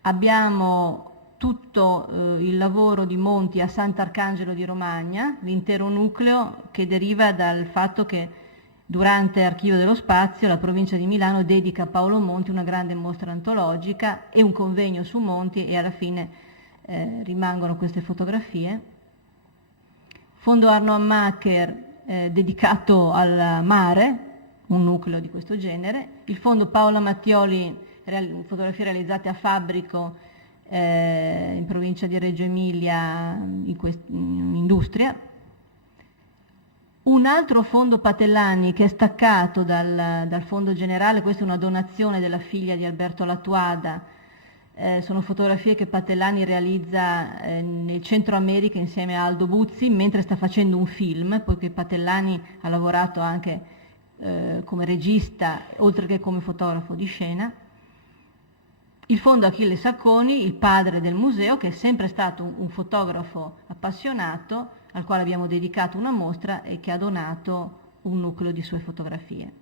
Abbiamo tutto il lavoro di Monti a Sant'Arcangelo di Romagna, l'intero nucleo che deriva dal fatto che durante Archivio dello Spazio la provincia di Milano dedica a Paolo Monti una grande mostra antologica e un convegno su Monti e alla fine rimangono queste fotografie. Fondo Arno Hammacher dedicato al mare, un nucleo di questo genere. Il Fondo Paola Mattioli fotografie realizzate a Fabbrico in provincia di Reggio Emilia, in Industria. Un altro fondo Patellani che è staccato dal fondo generale, questa è una donazione della figlia di Alberto Lattuada, sono fotografie che Patellani realizza nel Centro America insieme a Aldo Buzzi mentre sta facendo un film, poiché Patellani ha lavorato anche come regista oltre che come fotografo di scena. Il fondo Achille Sacconi, il padre del museo, che è sempre stato un fotografo appassionato, al quale abbiamo dedicato una mostra e che ha donato un nucleo di sue fotografie.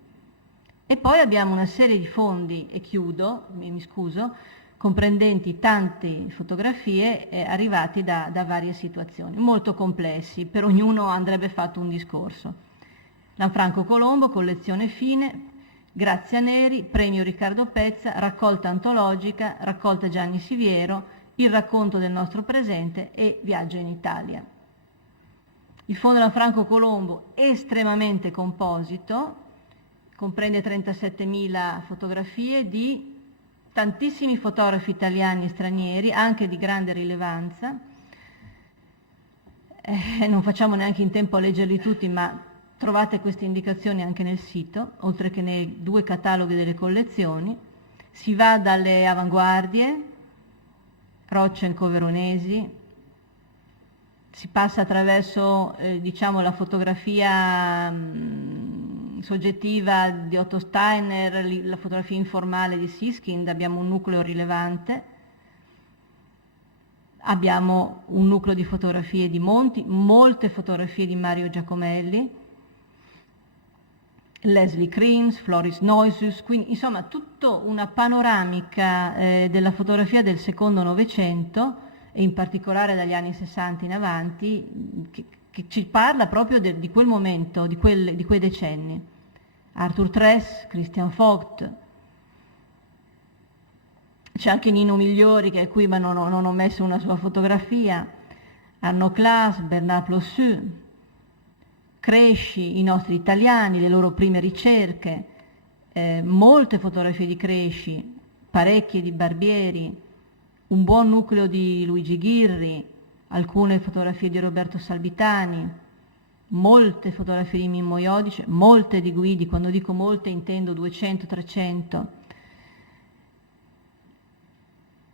E poi abbiamo una serie di fondi, e chiudo, mi scuso, comprendenti tante fotografie arrivati da varie situazioni, molto complessi, per ognuno andrebbe fatto un discorso. Lanfranco Colombo, collezione Fine, Grazia Neri, premio Riccardo Pezza, raccolta antologica, raccolta Gianni Siviero, il racconto del nostro presente e Viaggio in Italia. Il fondo Lanfranco Colombo, estremamente composito, comprende 37.000 fotografie di tantissimi fotografi italiani e stranieri, anche di grande rilevanza. Non facciamo neanche in tempo a leggerli tutti, ma trovate queste indicazioni anche nel sito, oltre che nei 2 cataloghi delle collezioni. Si va dalle avanguardie, Roccenco Veronesi, si passa attraverso diciamo la fotografia soggettiva di Otto Steiner, la fotografia informale di Siskind, abbiamo un nucleo rilevante, abbiamo un nucleo di fotografie di Monti, molte fotografie di Mario Giacomelli, Leslie Creams, Floris Noisus, quindi insomma tutta una panoramica della fotografia del secondo Novecento e in particolare dagli anni 60 in avanti, che ci parla proprio di quel momento, di quei decenni. Arthur Tress, Christian Vogt, c'è anche Nino Migliori che è qui ma non ho messo una sua fotografia, Arnaud Claes, Bernard Plossu, Cresci, i nostri italiani, le loro prime ricerche, molte fotografie di Cresci, parecchie di Barbieri, un buon nucleo di Luigi Ghirri, alcune fotografie di Roberto Salvitani, molte fotografie di Mimmo Iodice, molte di Guidi, quando dico molte intendo 200-300.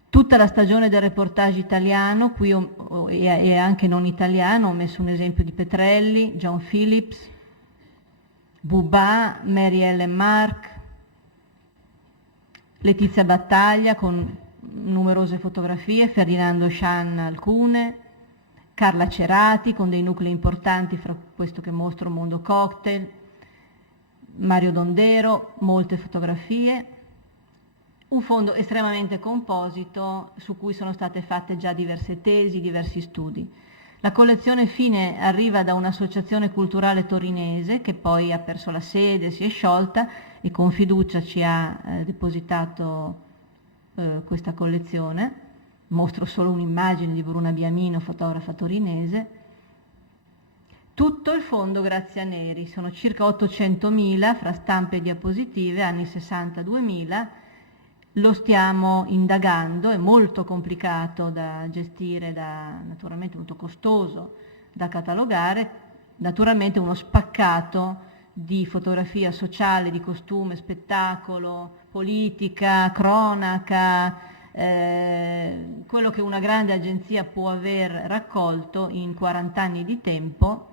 Tutta la stagione del reportage italiano, qui e anche non italiano, ho messo un esempio di Petrelli, John Phillips, Bubà, Mary Ellen Mark, Letizia Battaglia con numerose fotografie, Ferdinando Schan alcune, Carla Cerati con dei nuclei importanti, fra questo che mostro Mondo Cocktail, Mario Dondero, molte fotografie, un fondo estremamente composito su cui sono state fatte già diverse tesi, diversi studi. La collezione Fine arriva da un'associazione culturale torinese che poi ha perso la sede, si è sciolta e con fiducia ci ha depositato questa collezione. Mostro solo un'immagine di Bruna Biamino, fotografa torinese. Tutto il fondo Grazia Neri, sono circa 800.000 fra stampe e diapositive, anni 60-2000, lo stiamo indagando, è molto complicato da gestire, naturalmente molto costoso da catalogare, naturalmente uno spaccato di fotografia sociale, di costume, spettacolo, politica, cronaca, quello che una grande agenzia può aver raccolto in 40 anni di tempo.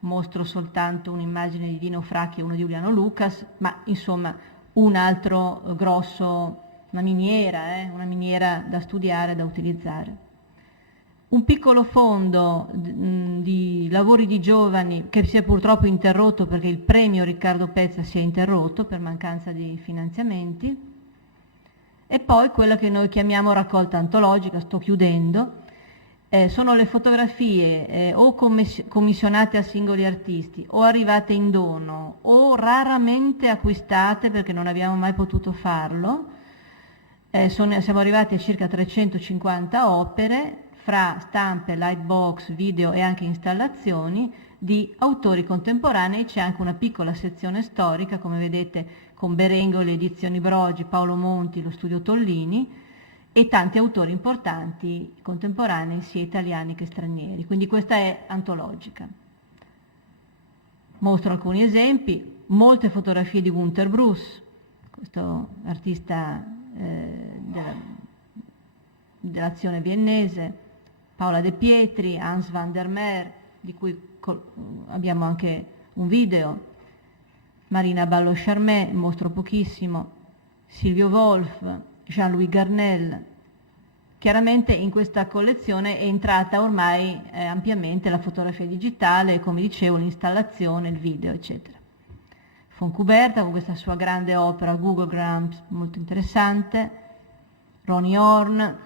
Mostro soltanto un'immagine di Dino Fracchi e uno di Giuliano Lucas, ma insomma un altro grosso, una miniera da studiare, da utilizzare. Un piccolo fondo di lavori di giovani che si è purtroppo interrotto perché il premio Riccardo Pezza si è interrotto per mancanza di finanziamenti. E poi quella che noi chiamiamo raccolta antologica, sto chiudendo, sono le fotografie o commissionate a singoli artisti o arrivate in dono o raramente acquistate perché non abbiamo mai potuto farlo. Siamo arrivati a circa 350 opere fra stampe, lightbox, video e anche installazioni di autori contemporanei. C'è anche una piccola sezione storica, come vedete con Berengo, le edizioni Brogi, Paolo Monti, lo studio Tollini e tanti autori importanti contemporanei, sia italiani che stranieri. Quindi questa è antologica. Mostro alcuni esempi, molte fotografie di Günter Bruss, questo artista dell'azione viennese, Paola De Pietri, Hans van der Meer, di cui abbiamo anche un video, Marina Ballo-Charmet, mostro pochissimo, Silvio Wolf, Jean-Louis Garnel. Chiaramente in questa collezione è entrata ormai ampiamente la fotografia digitale, come dicevo, l'installazione, il video, eccetera. Foncuberta con questa sua grande opera Google Grams, molto interessante, Ronnie Horn.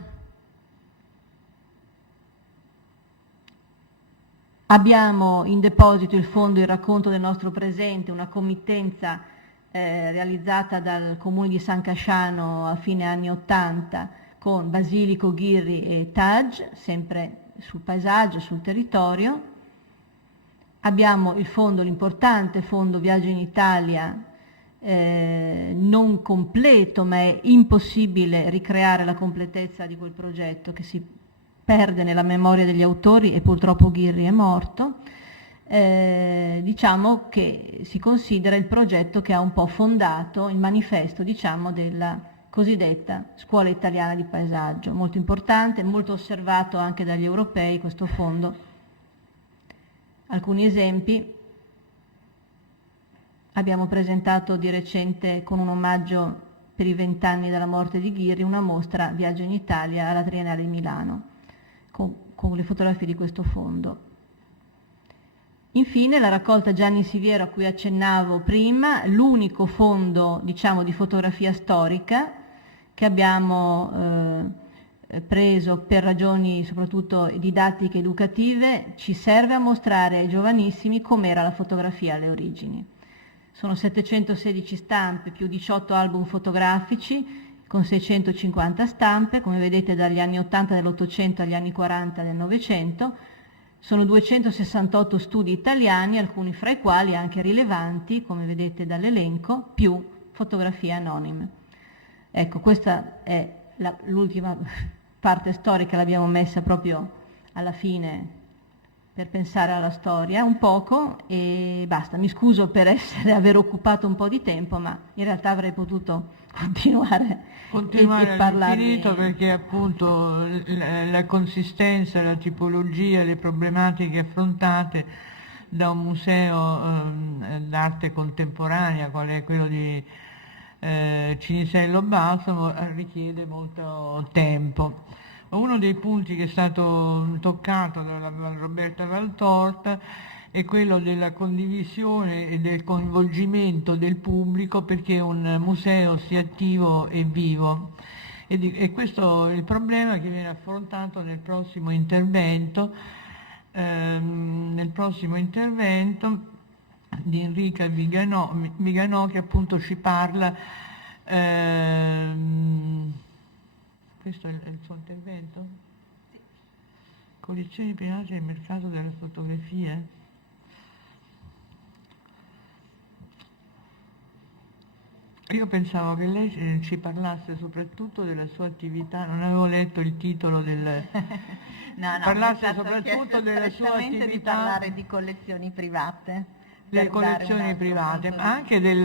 Abbiamo in deposito il fondo Il racconto del nostro presente, una committenza realizzata dal comune di San Casciano a fine anni 80 con Basilico, Ghirri e Taj, sempre sul paesaggio, sul territorio. Abbiamo il fondo, l'importante fondo Viaggio in Italia, non completo, ma è impossibile ricreare la completezza di quel progetto che si perde nella memoria degli autori e purtroppo Ghirri è morto. Diciamo che si considera il progetto che ha un po' fondato il manifesto, diciamo, della cosiddetta scuola italiana di paesaggio, molto importante, molto osservato anche dagli europei questo fondo. Alcuni esempi: abbiamo presentato di recente, con un omaggio per i 20 anni dalla morte di Ghirri, una mostra Viaggio in Italia alla Triennale di Milano con le fotografie di questo fondo. Infine la raccolta Gianni Siviero, a cui accennavo prima, l'unico fondo, diciamo, di fotografia storica che abbiamo preso per ragioni soprattutto didattiche ed educative, ci serve a mostrare ai giovanissimi com'era la fotografia alle origini. Sono 716 stampe più 18 album fotografici con 650 stampe, come vedete dagli anni 80 dell'Ottocento agli anni 40 del Novecento. Sono 268 studi italiani, alcuni fra i quali anche rilevanti, come vedete dall'elenco, più fotografie anonime. Ecco, questa è l'ultima parte storica, l'abbiamo messa proprio alla fine per pensare alla storia un poco e basta. Mi scuso per aver occupato un po' di tempo, ma in realtà avrei potuto continuare e all'infinito, perché appunto la consistenza, la tipologia, le problematiche affrontate da un museo d'arte contemporanea qual è quello di Cinisello Balsamo richiede molto tempo. Uno dei punti che è stato toccato da Roberta Valtorta è quello della condivisione e del coinvolgimento del pubblico perché un museo sia attivo e vivo. E questo è il problema che viene affrontato nel prossimo intervento di Enrica Viganò, che appunto ci parla. Questo è il suo intervento? Sì. Collezioni private nel mercato della fotografia. Io pensavo che lei ci parlasse soprattutto della sua attività, non avevo letto il titolo del... parlasse soprattutto della sua attività... di parlare di collezioni private. Le collezioni private, ma anche del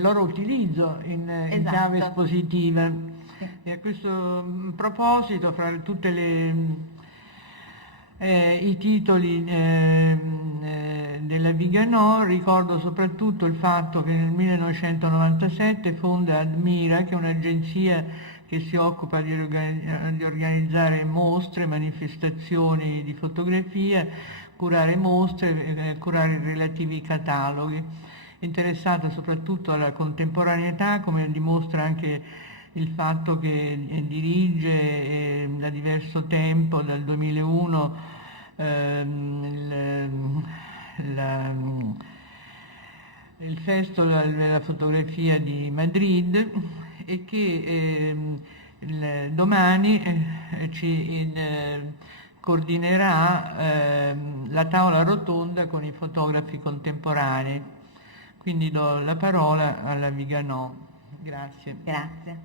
loro utilizzo in chiave espositiva. Sì. E a questo proposito, fra tutte i titoli della Viganò, ricordo soprattutto il fatto che nel 1997 fonda Admira, che è un'agenzia che si occupa di organizzare mostre, manifestazioni di fotografia, curare mostre, curare i relativi cataloghi. Interessata soprattutto alla contemporaneità, come dimostra anche il fatto che dirige da diverso tempo, dal 2001, il Festival della fotografia di Madrid, e che domani ci coordinerà la tavola rotonda con i fotografi contemporanei. Quindi do la parola alla Viganò. Grazie. Grazie.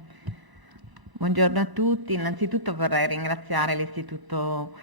Buongiorno a tutti. Innanzitutto vorrei ringraziare l'Istituto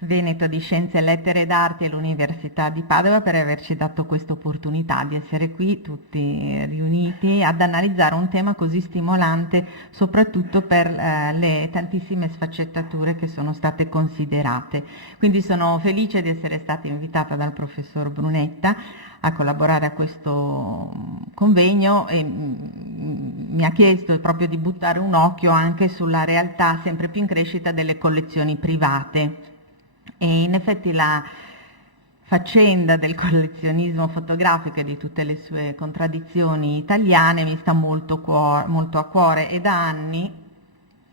Veneto di Scienze, Lettere d'Arte e l'Università di Padova per averci dato questa opportunità di essere qui tutti riuniti ad analizzare un tema così stimolante, soprattutto per le tantissime sfaccettature che sono state considerate. Quindi sono felice di essere stata invitata dal professor Brunetta a collaborare a questo convegno e mi ha chiesto proprio di buttare un occhio anche sulla realtà sempre più in crescita delle collezioni private. E in effetti la faccenda del collezionismo fotografico e di tutte le sue contraddizioni italiane mi sta molto a cuore e da anni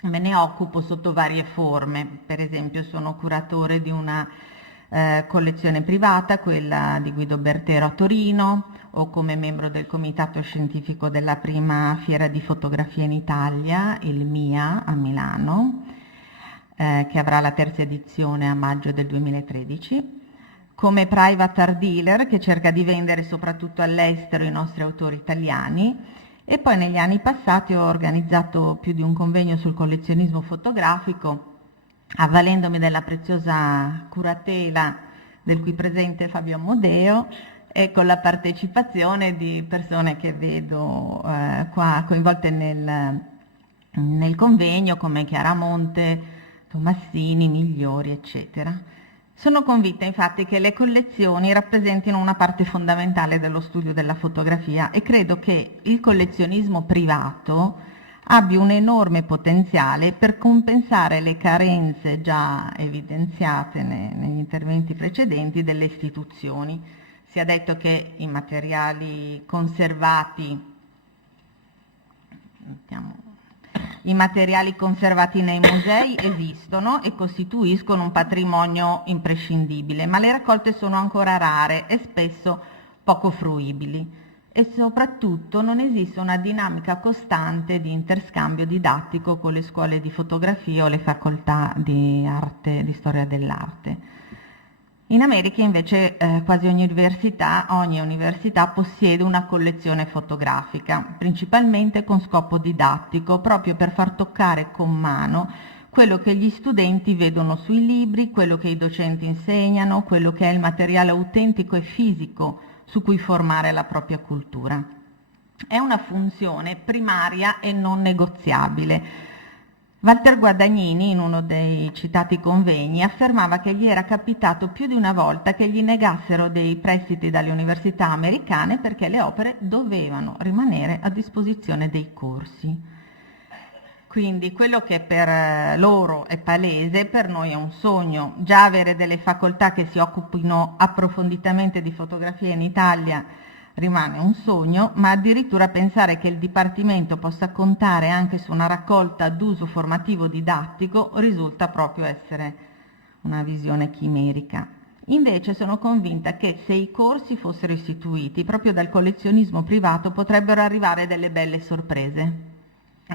me ne occupo sotto varie forme. Per esempio sono curatore di una collezione privata, quella di Guido Bertero a Torino, o come membro del comitato scientifico della prima fiera di fotografia in Italia, il MIA a Milano, che avrà la terza edizione a maggio del 2013, come private art dealer che cerca di vendere soprattutto all'estero i nostri autori italiani, e poi negli anni passati ho organizzato più di un convegno sul collezionismo fotografico, avvalendomi della preziosa curatela del qui presente Fabio Ammodeo e con la partecipazione di persone che vedo qua coinvolte nel convegno come Chiara Monte, Tomassini, Migliori, eccetera. Sono convinta infatti che le collezioni rappresentino una parte fondamentale dello studio della fotografia e credo che il collezionismo privato abbia un enorme potenziale per compensare le carenze già evidenziate negli interventi precedenti delle istituzioni. Si è detto che i materiali conservati nei musei esistono e costituiscono un patrimonio imprescindibile, ma le raccolte sono ancora rare e spesso poco fruibili e soprattutto non esiste una dinamica costante di interscambio didattico con le scuole di fotografia o le facoltà di arte, di storia dell'arte. In America invece quasi ogni università possiede una collezione fotografica, principalmente con scopo didattico, proprio per far toccare con mano quello che gli studenti vedono sui libri, quello che i docenti insegnano, quello che è il materiale autentico e fisico su cui formare la propria cultura. È una funzione primaria e non negoziabile. Walter Guadagnini, in uno dei citati convegni, affermava che gli era capitato più di una volta che gli negassero dei prestiti dalle università americane perché le opere dovevano rimanere a disposizione dei corsi. Quindi quello che per loro è palese, per noi è un sogno. Già avere delle facoltà che si occupino approfonditamente di fotografia in Italia rimane un sogno, ma addirittura pensare che il Dipartimento possa contare anche su una raccolta d'uso formativo didattico risulta proprio essere una visione chimerica. Invece sono convinta che se i corsi fossero istituiti proprio dal collezionismo privato potrebbero arrivare delle belle sorprese,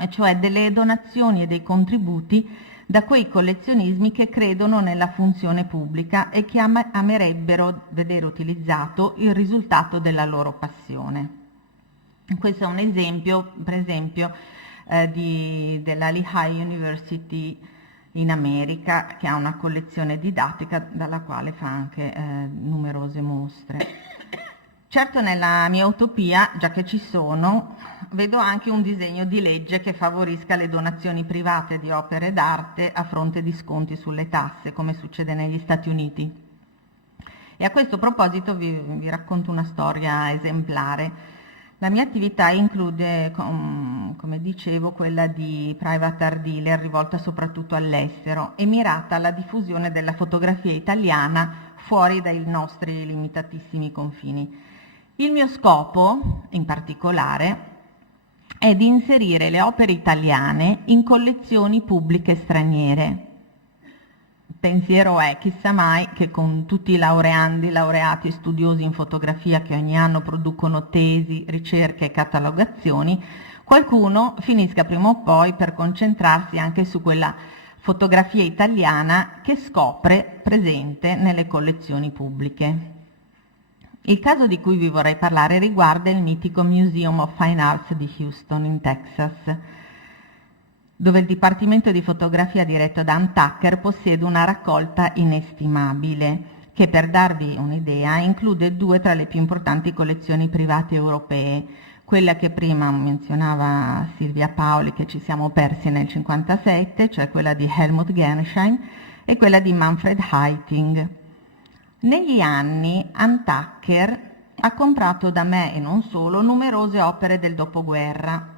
cioè delle donazioni e dei contributi da quei collezionismi che credono nella funzione pubblica e che amerebbero vedere utilizzato il risultato della loro passione. Questo è un esempio, per esempio, della Lehigh University in America, che ha una collezione didattica dalla quale fa anche numerose mostre. Certo, nella mia utopia, già che ci sono, vedo anche un disegno di legge che favorisca le donazioni private di opere d'arte a fronte di sconti sulle tasse, come succede negli Stati Uniti. E a questo proposito vi racconto una storia esemplare. La mia attività include, come dicevo, quella di private art dealer rivolta soprattutto all'estero e mirata alla diffusione della fotografia italiana fuori dai nostri limitatissimi confini. Il mio scopo, in particolare, è di inserire le opere italiane in collezioni pubbliche straniere. Il pensiero è, chissà mai, che con tutti i laureandi, laureati e studiosi in fotografia che ogni anno producono tesi, ricerche e catalogazioni, qualcuno finisca prima o poi per concentrarsi anche su quella fotografia italiana che scopre presente nelle collezioni pubbliche. Il caso di cui vi vorrei parlare riguarda il mitico Museum of Fine Arts di Houston, in Texas, dove il Dipartimento di Fotografia diretto da Ann Tucker possiede una raccolta inestimabile, che per darvi un'idea include 2 tra le più importanti collezioni private europee, quella che prima menzionava Silvia Paoli, che ci siamo persi nel 1957, cioè quella di Helmut Gernsheim, e quella di Manfred Heiting. Negli anni Ann Tucker ha comprato da me, e non solo, numerose opere del dopoguerra,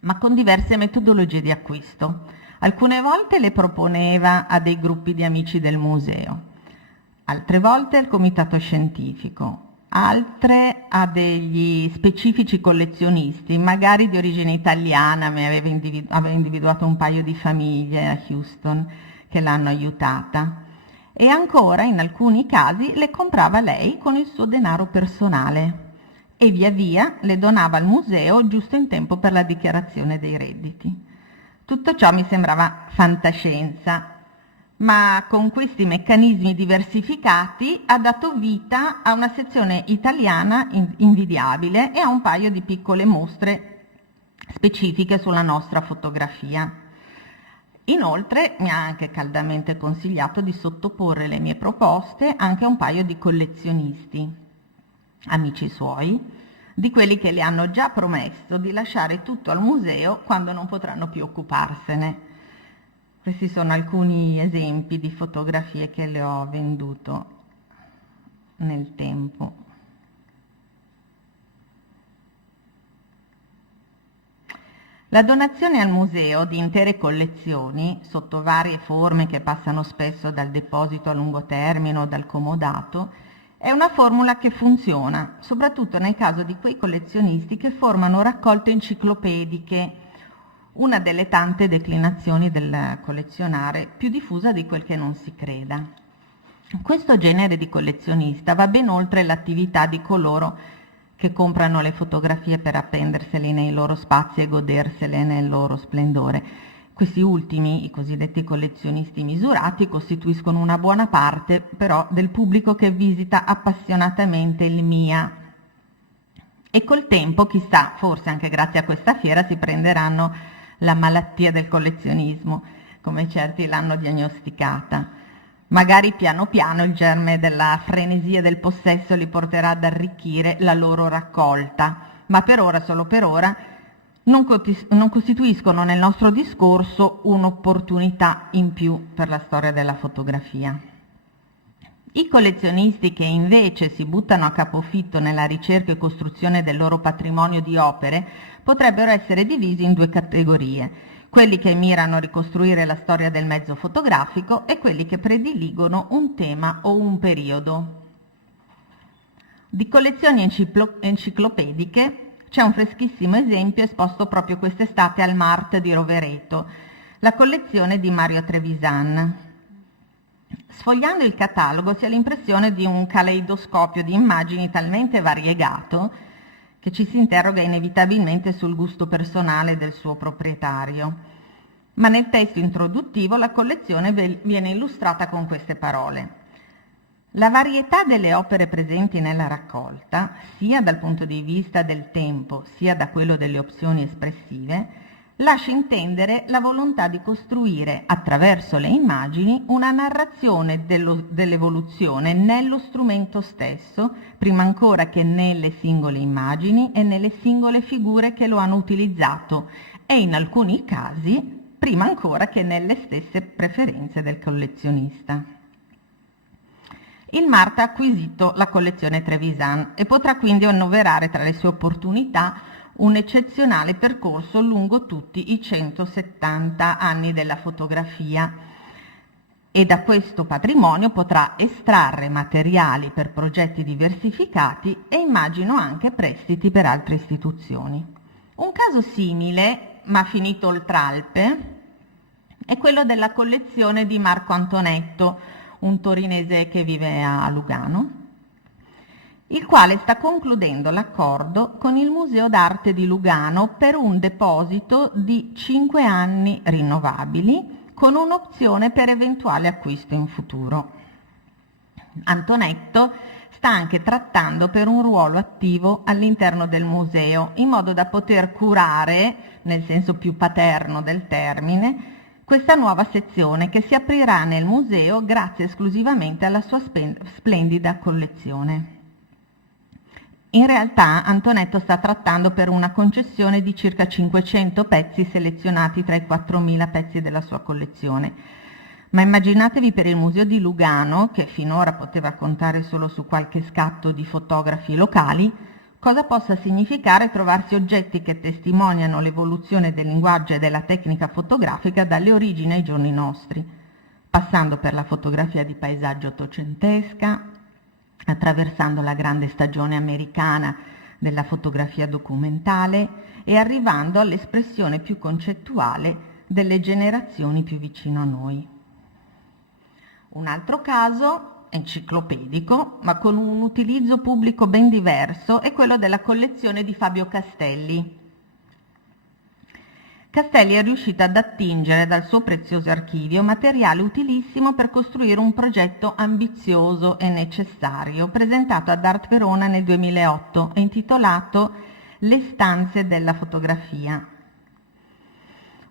ma con diverse metodologie di acquisto. Alcune volte le proponeva a dei gruppi di amici del museo, altre volte al comitato scientifico, altre a degli specifici collezionisti, magari di origine italiana. Aveva individuato un paio di famiglie a Houston che l'hanno aiutata. E ancora, in alcuni casi, le comprava lei con il suo denaro personale e via via le donava al museo giusto in tempo per la dichiarazione dei redditi. Tutto ciò mi sembrava fantascienza, ma con questi meccanismi diversificati ha dato vita a una sezione italiana invidiabile e a un paio di piccole mostre specifiche sulla nostra fotografia. Inoltre mi ha anche caldamente consigliato di sottoporre le mie proposte anche a un paio di collezionisti, amici suoi, di quelli che le hanno già promesso di lasciare tutto al museo quando non potranno più occuparsene. Questi sono alcuni esempi di fotografie che le ho venduto nel tempo. La donazione al museo di intere collezioni, sotto varie forme che passano spesso dal deposito a lungo termine o dal comodato, è una formula che funziona, soprattutto nel caso di quei collezionisti che formano raccolte enciclopediche, una delle tante declinazioni del collezionare più diffusa di quel che non si creda. Questo genere di collezionista va ben oltre l'attività di coloro che comprano le fotografie per appendersele nei loro spazi e godersele nel loro splendore. Questi ultimi, i cosiddetti collezionisti misurati, costituiscono una buona parte però del pubblico che visita appassionatamente il MIA. E col tempo, chissà, forse anche grazie a questa fiera si prenderanno la malattia del collezionismo, come certi l'hanno diagnosticata. Magari piano piano il germe della frenesia del possesso li porterà ad arricchire la loro raccolta, ma per ora, solo per ora, non costituiscono nel nostro discorso un'opportunità in più per la storia della fotografia. I collezionisti che invece si buttano a capofitto nella ricerca e costruzione del loro patrimonio di opere potrebbero essere divisi in 2 categorie: quelli che mirano a ricostruire la storia del mezzo fotografico e quelli che prediligono un tema o un periodo. Di collezioni enciclopediche c'è un freschissimo esempio esposto proprio quest'estate al Mart di Rovereto, la collezione di Mario Trevisan. Sfogliando il catalogo si ha l'impressione di un caleidoscopio di immagini talmente variegato che ci si interroga inevitabilmente sul gusto personale del suo proprietario. Ma nel testo introduttivo la collezione viene illustrata con queste parole. La varietà delle opere presenti nella raccolta, sia dal punto di vista del tempo sia da quello delle opzioni espressive, lascia intendere la volontà di costruire attraverso le immagini una narrazione dell'evoluzione nello strumento stesso, prima ancora che nelle singole immagini e nelle singole figure che lo hanno utilizzato, e in alcuni casi prima ancora che nelle stesse preferenze del collezionista. Il Mart ha acquisito la collezione Trevisan e potrà quindi annoverare tra le sue opportunità un eccezionale percorso lungo tutti i 170 anni della fotografia, e da questo patrimonio potrà estrarre materiali per progetti diversificati e immagino anche prestiti per altre istituzioni. Un caso simile, ma finito oltralpe, è quello della collezione di Marco Antonetto, un torinese che vive a Lugano, il quale sta concludendo l'accordo con il Museo d'Arte di Lugano per un deposito di 5 anni rinnovabili con un'opzione per eventuale acquisto in futuro. Antonetto sta anche trattando per un ruolo attivo all'interno del museo, in modo da poter curare, nel senso più paterno del termine, questa nuova sezione che si aprirà nel museo grazie esclusivamente alla sua splendida collezione. In realtà Antonetto sta trattando per una concessione di circa 500 pezzi selezionati tra i 4.000 pezzi della sua collezione. Ma immaginatevi per il Museo di Lugano, che finora poteva contare solo su qualche scatto di fotografi locali, cosa possa significare trovarsi oggetti che testimoniano l'evoluzione del linguaggio e della tecnica fotografica dalle origini ai giorni nostri, passando per la fotografia di paesaggio ottocentesca, attraversando la grande stagione americana della fotografia documentale e arrivando all'espressione più concettuale delle generazioni più vicino a noi. Un altro caso enciclopedico, ma con un utilizzo pubblico ben diverso, è quello della collezione di Fabio Castelli. Castelli è riuscito ad attingere dal suo prezioso archivio materiale utilissimo per costruire un progetto ambizioso e necessario, presentato ad Art Verona nel 2008 e intitolato Le stanze della fotografia.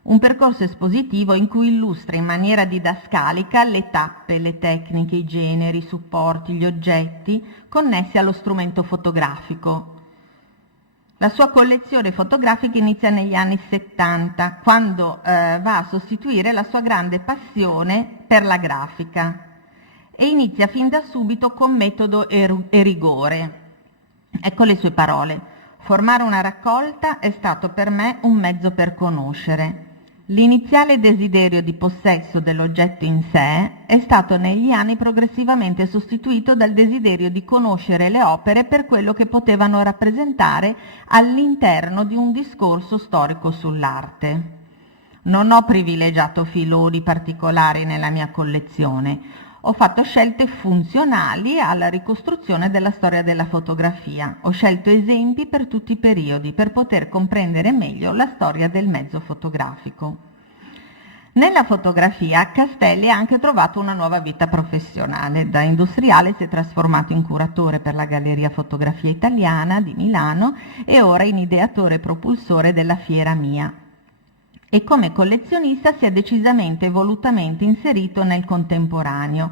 Un percorso espositivo in cui illustra in maniera didascalica le tappe, le tecniche, i generi, i supporti, gli oggetti connessi allo strumento fotografico. La sua collezione fotografica inizia negli anni 70, quando va a sostituire la sua grande passione per la grafica, e inizia fin da subito con metodo e rigore. Ecco le sue parole: formare una raccolta è stato per me un mezzo per conoscere. L'iniziale desiderio di possesso dell'oggetto in sé è stato negli anni progressivamente sostituito dal desiderio di conoscere le opere per quello che potevano rappresentare all'interno di un discorso storico sull'arte. Non ho privilegiato filoni particolari nella mia collezione, ho fatto scelte funzionali alla ricostruzione della storia della fotografia, ho scelto esempi per tutti i periodi per poter comprendere meglio la storia del mezzo fotografico. Nella fotografia Castelli ha anche trovato una nuova vita professionale. Da industriale si è trasformato in curatore per la Galleria Fotografia Italiana di Milano e ora in ideatore e propulsore della Fiera Mia. E come collezionista si è decisamente e volutamente inserito nel contemporaneo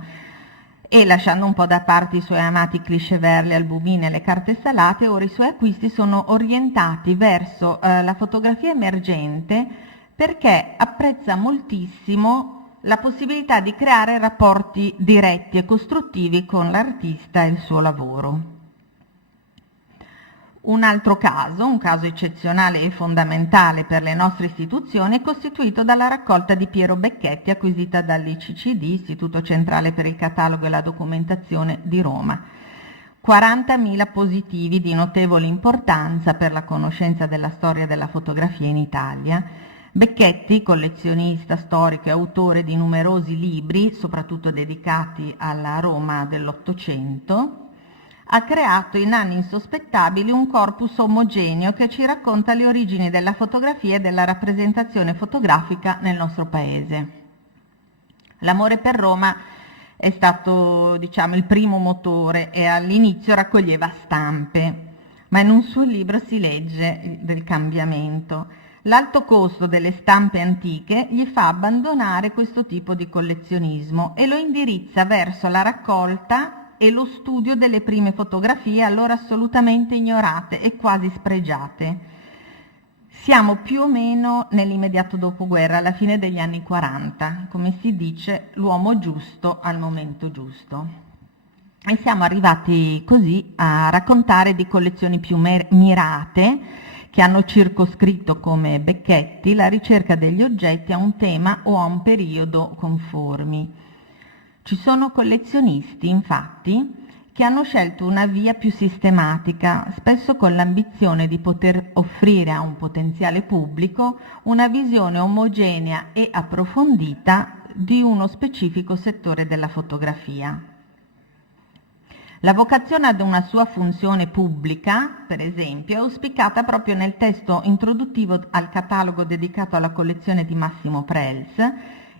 e, lasciando un po' da parte i suoi amati cliché verli, albumine e le carte salate, ora i suoi acquisti sono orientati verso la fotografia emergente, perché apprezza moltissimo la possibilità di creare rapporti diretti e costruttivi con l'artista e il suo lavoro. Un altro caso, un caso eccezionale e fondamentale per le nostre istituzioni, è costituito dalla raccolta di Piero Becchetti acquisita dall'ICCD, Istituto Centrale per il Catalogo e la Documentazione di Roma. 40.000 positivi di notevole importanza per la conoscenza della storia della fotografia in Italia. Becchetti, collezionista, storico e autore di numerosi libri, soprattutto dedicati alla Roma dell'Ottocento, ha creato in anni insospettabili un corpus omogeneo che ci racconta le origini della fotografia e della rappresentazione fotografica nel nostro paese. L'amore per Roma è stato, il primo motore e all'inizio raccoglieva stampe, ma in un suo libro si legge del cambiamento. L'alto costo delle stampe antiche gli fa abbandonare questo tipo di collezionismo e lo indirizza verso la raccolta e lo studio delle prime fotografie, allora assolutamente ignorate e quasi spregiate. Siamo più o meno nell'immediato dopoguerra, alla fine degli anni 40, come si dice, l'uomo giusto al momento giusto. E siamo arrivati così a raccontare di collezioni più mirate, che hanno circoscritto come Becchetti la ricerca degli oggetti a un tema o a un periodo conformi. Ci sono collezionisti, infatti, che hanno scelto una via più sistematica, spesso con l'ambizione di poter offrire a un potenziale pubblico una visione omogenea e approfondita di uno specifico settore della fotografia. La vocazione ad una sua funzione pubblica, per esempio, è auspicata proprio nel testo introduttivo al catalogo dedicato alla collezione di Massimo Prels,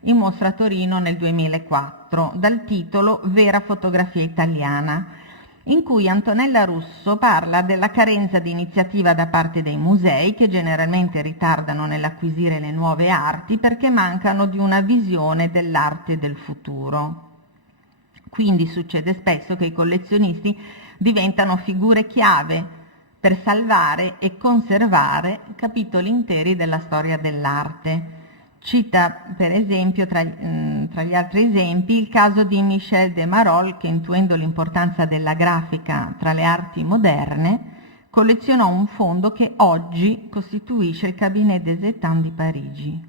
in mostra a Torino nel 2004, dal titolo Vera fotografia italiana, in cui Antonella Russo parla della carenza di iniziativa da parte dei musei, che generalmente ritardano nell'acquisire le nuove arti perché mancano di una visione dell'arte del futuro. Quindi succede spesso che i collezionisti diventano figure chiave per salvare e conservare capitoli interi della storia dell'arte. Cita per esempio tra gli altri esempi il caso di Michel de Marolles, che intuendo l'importanza della grafica tra le arti moderne collezionò un fondo che oggi costituisce il Cabinet des États di Parigi.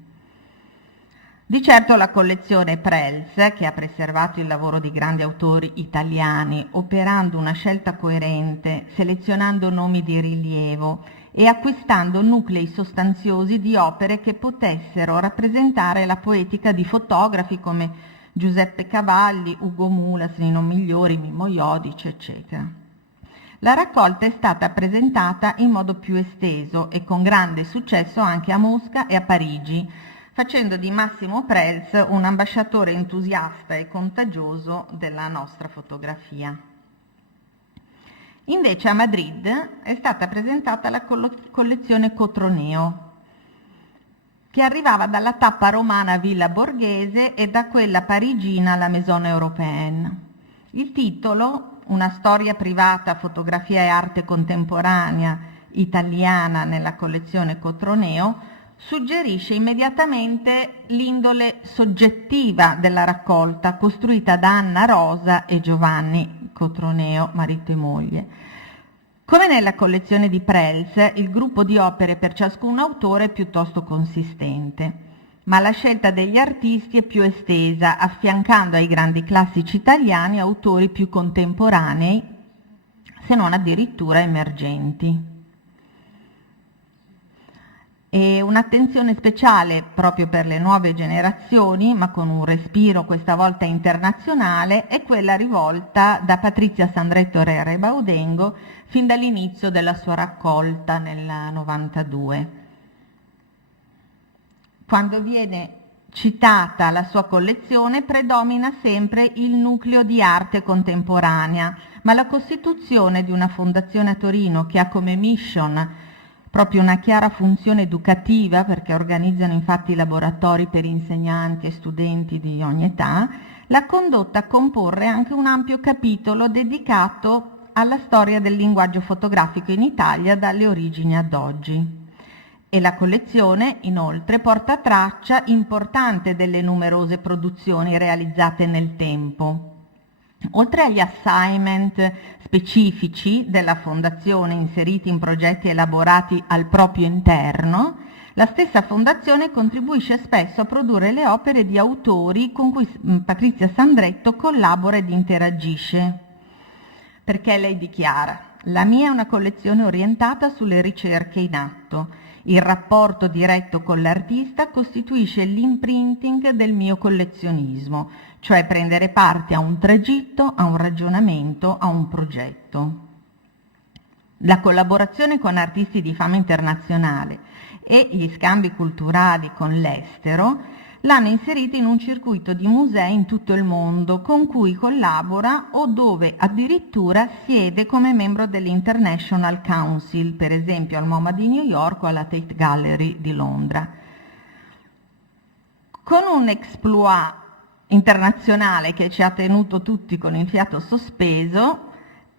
Di certo la collezione Prels, che ha preservato il lavoro di grandi autori italiani, operando una scelta coerente, selezionando nomi di rilievo e acquistando nuclei sostanziosi di opere che potessero rappresentare la poetica di fotografi come Giuseppe Cavalli, Ugo Mulas, Nino Migliori, Mimmo Iodice, eccetera. La raccolta è stata presentata in modo più esteso e con grande successo anche a Mosca e a Parigi, facendo di Massimo Prels un ambasciatore entusiasta e contagioso della nostra fotografia. Invece a Madrid è stata presentata la collezione Cotroneo, che arrivava dalla tappa romana Villa Borghese e da quella parigina la Maison Européenne. Il titolo, Una storia privata, fotografia e arte contemporanea italiana nella collezione Cotroneo, suggerisce immediatamente l'indole soggettiva della raccolta costruita da Anna Rosa e Giovanni Cotroneo, marito e moglie. Come nella collezione di Prels, il gruppo di opere per ciascun autore è piuttosto consistente, ma la scelta degli artisti è più estesa, affiancando ai grandi classici italiani autori più contemporanei, se non addirittura emergenti. E un'attenzione speciale proprio per le nuove generazioni, ma con un respiro questa volta internazionale, è quella rivolta da Patrizia Sandretto Herrera e Baudengo fin dall'inizio della sua raccolta nel 92. Quando viene citata la sua collezione predomina sempre il nucleo di arte contemporanea, ma la costituzione di una fondazione a Torino che ha come mission proprio una chiara funzione educativa, perché organizzano infatti laboratori per insegnanti e studenti di ogni età, l'ha condotta a comporre anche un ampio capitolo dedicato alla storia del linguaggio fotografico in Italia dalle origini ad oggi. E la collezione, inoltre, porta traccia importante delle numerose produzioni realizzate nel tempo. Oltre agli assignment specifici della Fondazione inseriti in progetti elaborati al proprio interno, la stessa Fondazione contribuisce spesso a produrre le opere di autori con cui Patrizia Sandretto collabora ed interagisce, perché lei dichiara: «La mia è una collezione orientata sulle ricerche in atto. Il rapporto diretto con l'artista costituisce l'imprinting del mio collezionismo, cioè prendere parte a un tragitto, a un ragionamento, a un progetto». La collaborazione con artisti di fama internazionale e gli scambi culturali con l'estero l'hanno inserita in un circuito di musei in tutto il mondo con cui collabora o dove addirittura siede come membro dell'International Council, per esempio al MoMA di New York o alla Tate Gallery di Londra. Con un exploit internazionale che ci ha tenuto tutti con il fiato sospeso,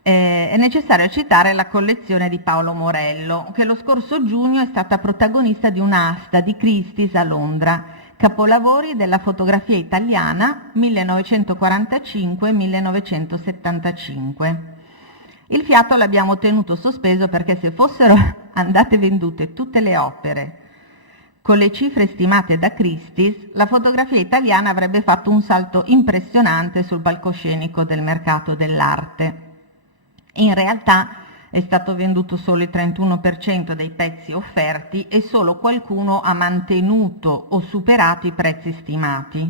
è necessario citare la collezione di Paolo Morello, che lo scorso giugno è stata protagonista di un'asta di Christie's a Londra, capolavori della fotografia italiana 1945-1975. Il fiato l'abbiamo tenuto sospeso perché se fossero andate vendute tutte le opere con le cifre stimate da Christie's, la fotografia italiana avrebbe fatto un salto impressionante sul palcoscenico del mercato dell'arte. In realtà è stato venduto solo il 31% dei pezzi offerti e solo qualcuno ha mantenuto o superato i prezzi stimati.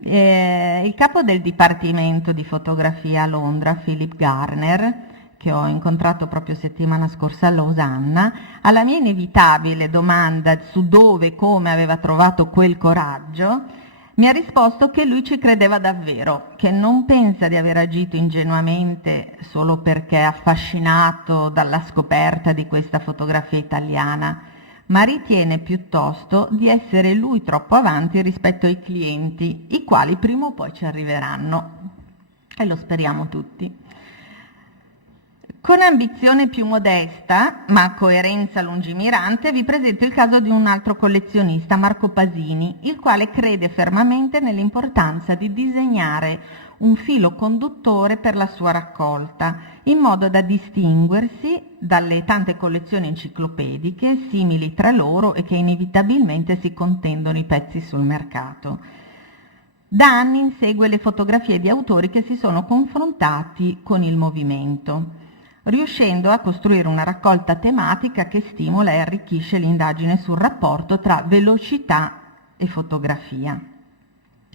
Il capo del Dipartimento di Fotografia a Londra, Philip Garner, che ho incontrato proprio settimana scorsa a Losanna, alla mia inevitabile domanda su dove e come aveva trovato quel coraggio, mi ha risposto che lui ci credeva davvero, che non pensa di aver agito ingenuamente solo perché è affascinato dalla scoperta di questa fotografia italiana, ma ritiene piuttosto di essere lui troppo avanti rispetto ai clienti, i quali prima o poi ci arriveranno. E lo speriamo tutti. Con ambizione più modesta, ma coerenza lungimirante, vi presento il caso di un altro collezionista, Marco Pasini, il quale crede fermamente nell'importanza di disegnare un filo conduttore per la sua raccolta, in modo da distinguersi dalle tante collezioni enciclopediche simili tra loro e che inevitabilmente si contendono i pezzi sul mercato. Da anni insegue le fotografie di autori che si sono confrontati con il movimento, riuscendo a costruire una raccolta tematica che stimola e arricchisce l'indagine sul rapporto tra velocità e fotografia.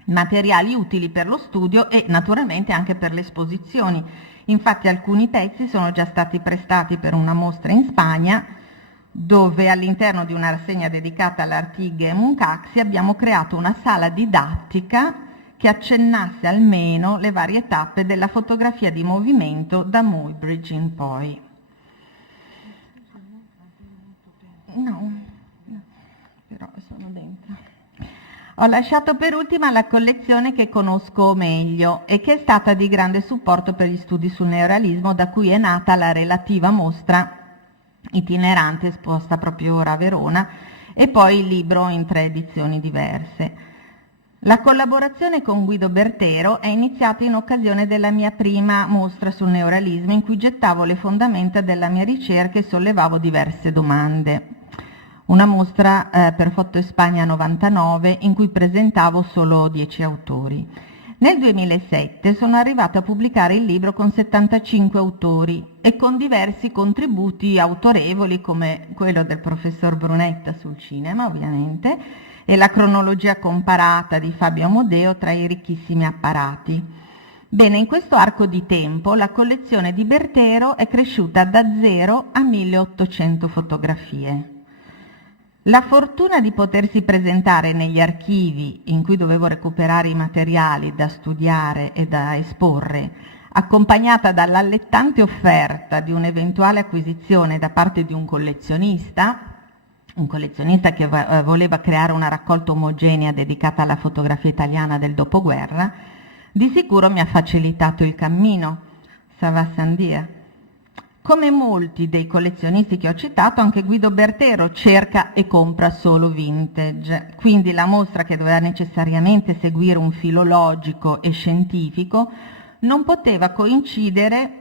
Materiali utili per lo studio e naturalmente anche per le esposizioni. Infatti alcuni pezzi sono già stati prestati per una mostra in Spagna, dove all'interno di una rassegna dedicata all'Artigue Muncaxi abbiamo creato una sala didattica che accennasse almeno le varie tappe della fotografia di movimento da Muybridge in poi. No, però sono dentro. Ho lasciato per ultima la collezione che conosco meglio e che è stata di grande supporto per gli studi sul neorealismo, da cui è nata la relativa mostra itinerante esposta proprio ora a Verona e poi il libro in 3 edizioni diverse. La collaborazione con Guido Bertero è iniziata in occasione della mia prima mostra sul neorealismo, in cui gettavo le fondamenta della mia ricerca e sollevavo diverse domande. Una mostra per Foto Spagna 99 in cui presentavo solo 10 autori. Nel 2007 sono arrivata a pubblicare il libro con 75 autori e con diversi contributi autorevoli come quello del professor Brunetta sul cinema, ovviamente, e la cronologia comparata di Fabio Amodeo tra i ricchissimi apparati. Bene, in questo arco di tempo la collezione di Bertero è cresciuta da 0 a 1800 fotografie. La fortuna di potersi presentare negli archivi in cui dovevo recuperare i materiali da studiare e da esporre, accompagnata dall'allettante offerta di un'eventuale acquisizione da parte di un collezionista che voleva creare una raccolta omogenea dedicata alla fotografia italiana del dopoguerra, di sicuro mi ha facilitato il cammino. Ça va sans dire. Come molti dei collezionisti che ho citato, anche Guido Bertero cerca e compra solo vintage, quindi la mostra, che doveva necessariamente seguire un filo logico e scientifico, non poteva coincidere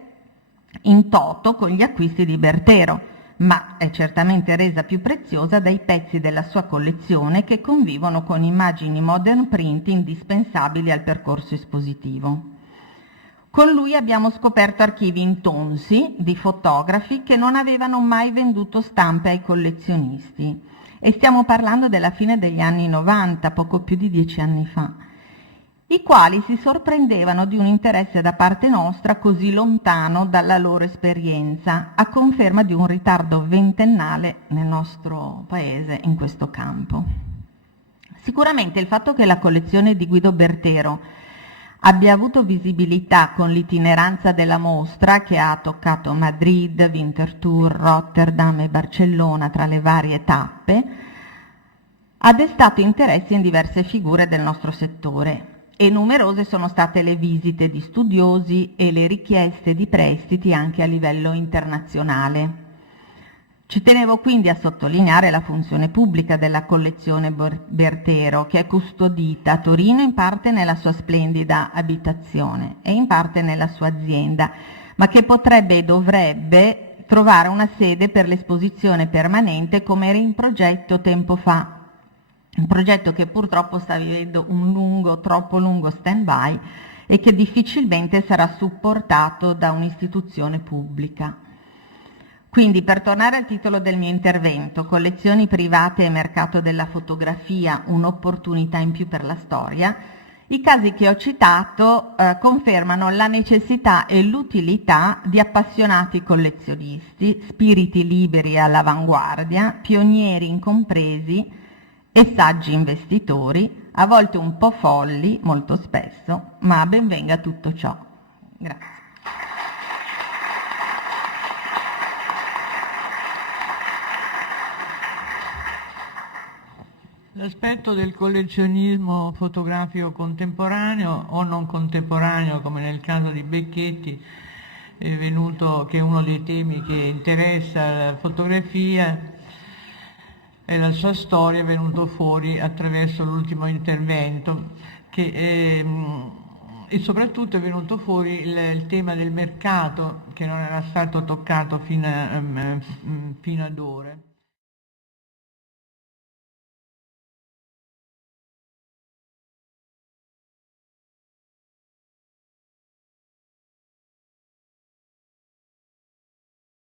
in toto con gli acquisti di Bertero, ma è certamente resa più preziosa dai pezzi della sua collezione che convivono con immagini modern print indispensabili al percorso espositivo. Con lui abbiamo scoperto archivi intonsi di fotografi che non avevano mai venduto stampe ai collezionisti, e stiamo parlando della fine degli anni 90, poco più di 10 anni fa, i quali si sorprendevano di un interesse da parte nostra così lontano dalla loro esperienza, a conferma di un ritardo ventennale nel nostro paese in questo campo. Sicuramente il fatto che la collezione di Guido Bertero abbia avuto visibilità con l'itineranza della mostra, che ha toccato Madrid, Winterthur, Rotterdam e Barcellona tra le varie tappe, ha destato interesse in diverse figure del nostro settore, e numerose sono state le visite di studiosi e le richieste di prestiti anche a livello internazionale. Ci tenevo quindi a sottolineare la funzione pubblica della collezione Bertero, che è custodita a Torino in parte nella sua splendida abitazione e in parte nella sua azienda, ma che potrebbe e dovrebbe trovare una sede per l'esposizione permanente come era in progetto tempo fa. Un progetto che purtroppo sta vivendo un troppo lungo stand-by e che difficilmente sarà supportato da un'istituzione pubblica. Quindi, per tornare al titolo del mio intervento, collezioni private e mercato della fotografia, un'opportunità in più per la storia, I casi che ho citato confermano la necessità e l'utilità di appassionati collezionisti, spiriti liberi all'avanguardia, pionieri incompresi e saggi investitori, a volte un po' folli, molto spesso, ma ben venga tutto ciò. Grazie. L'aspetto del collezionismo fotografico contemporaneo o non contemporaneo, come nel caso di Becchetti, che è uno dei temi che interessa la fotografia, e la sua storia è venuto fuori attraverso l'ultimo intervento, e soprattutto è venuto fuori il tema del mercato, che non era stato toccato fino ad ora.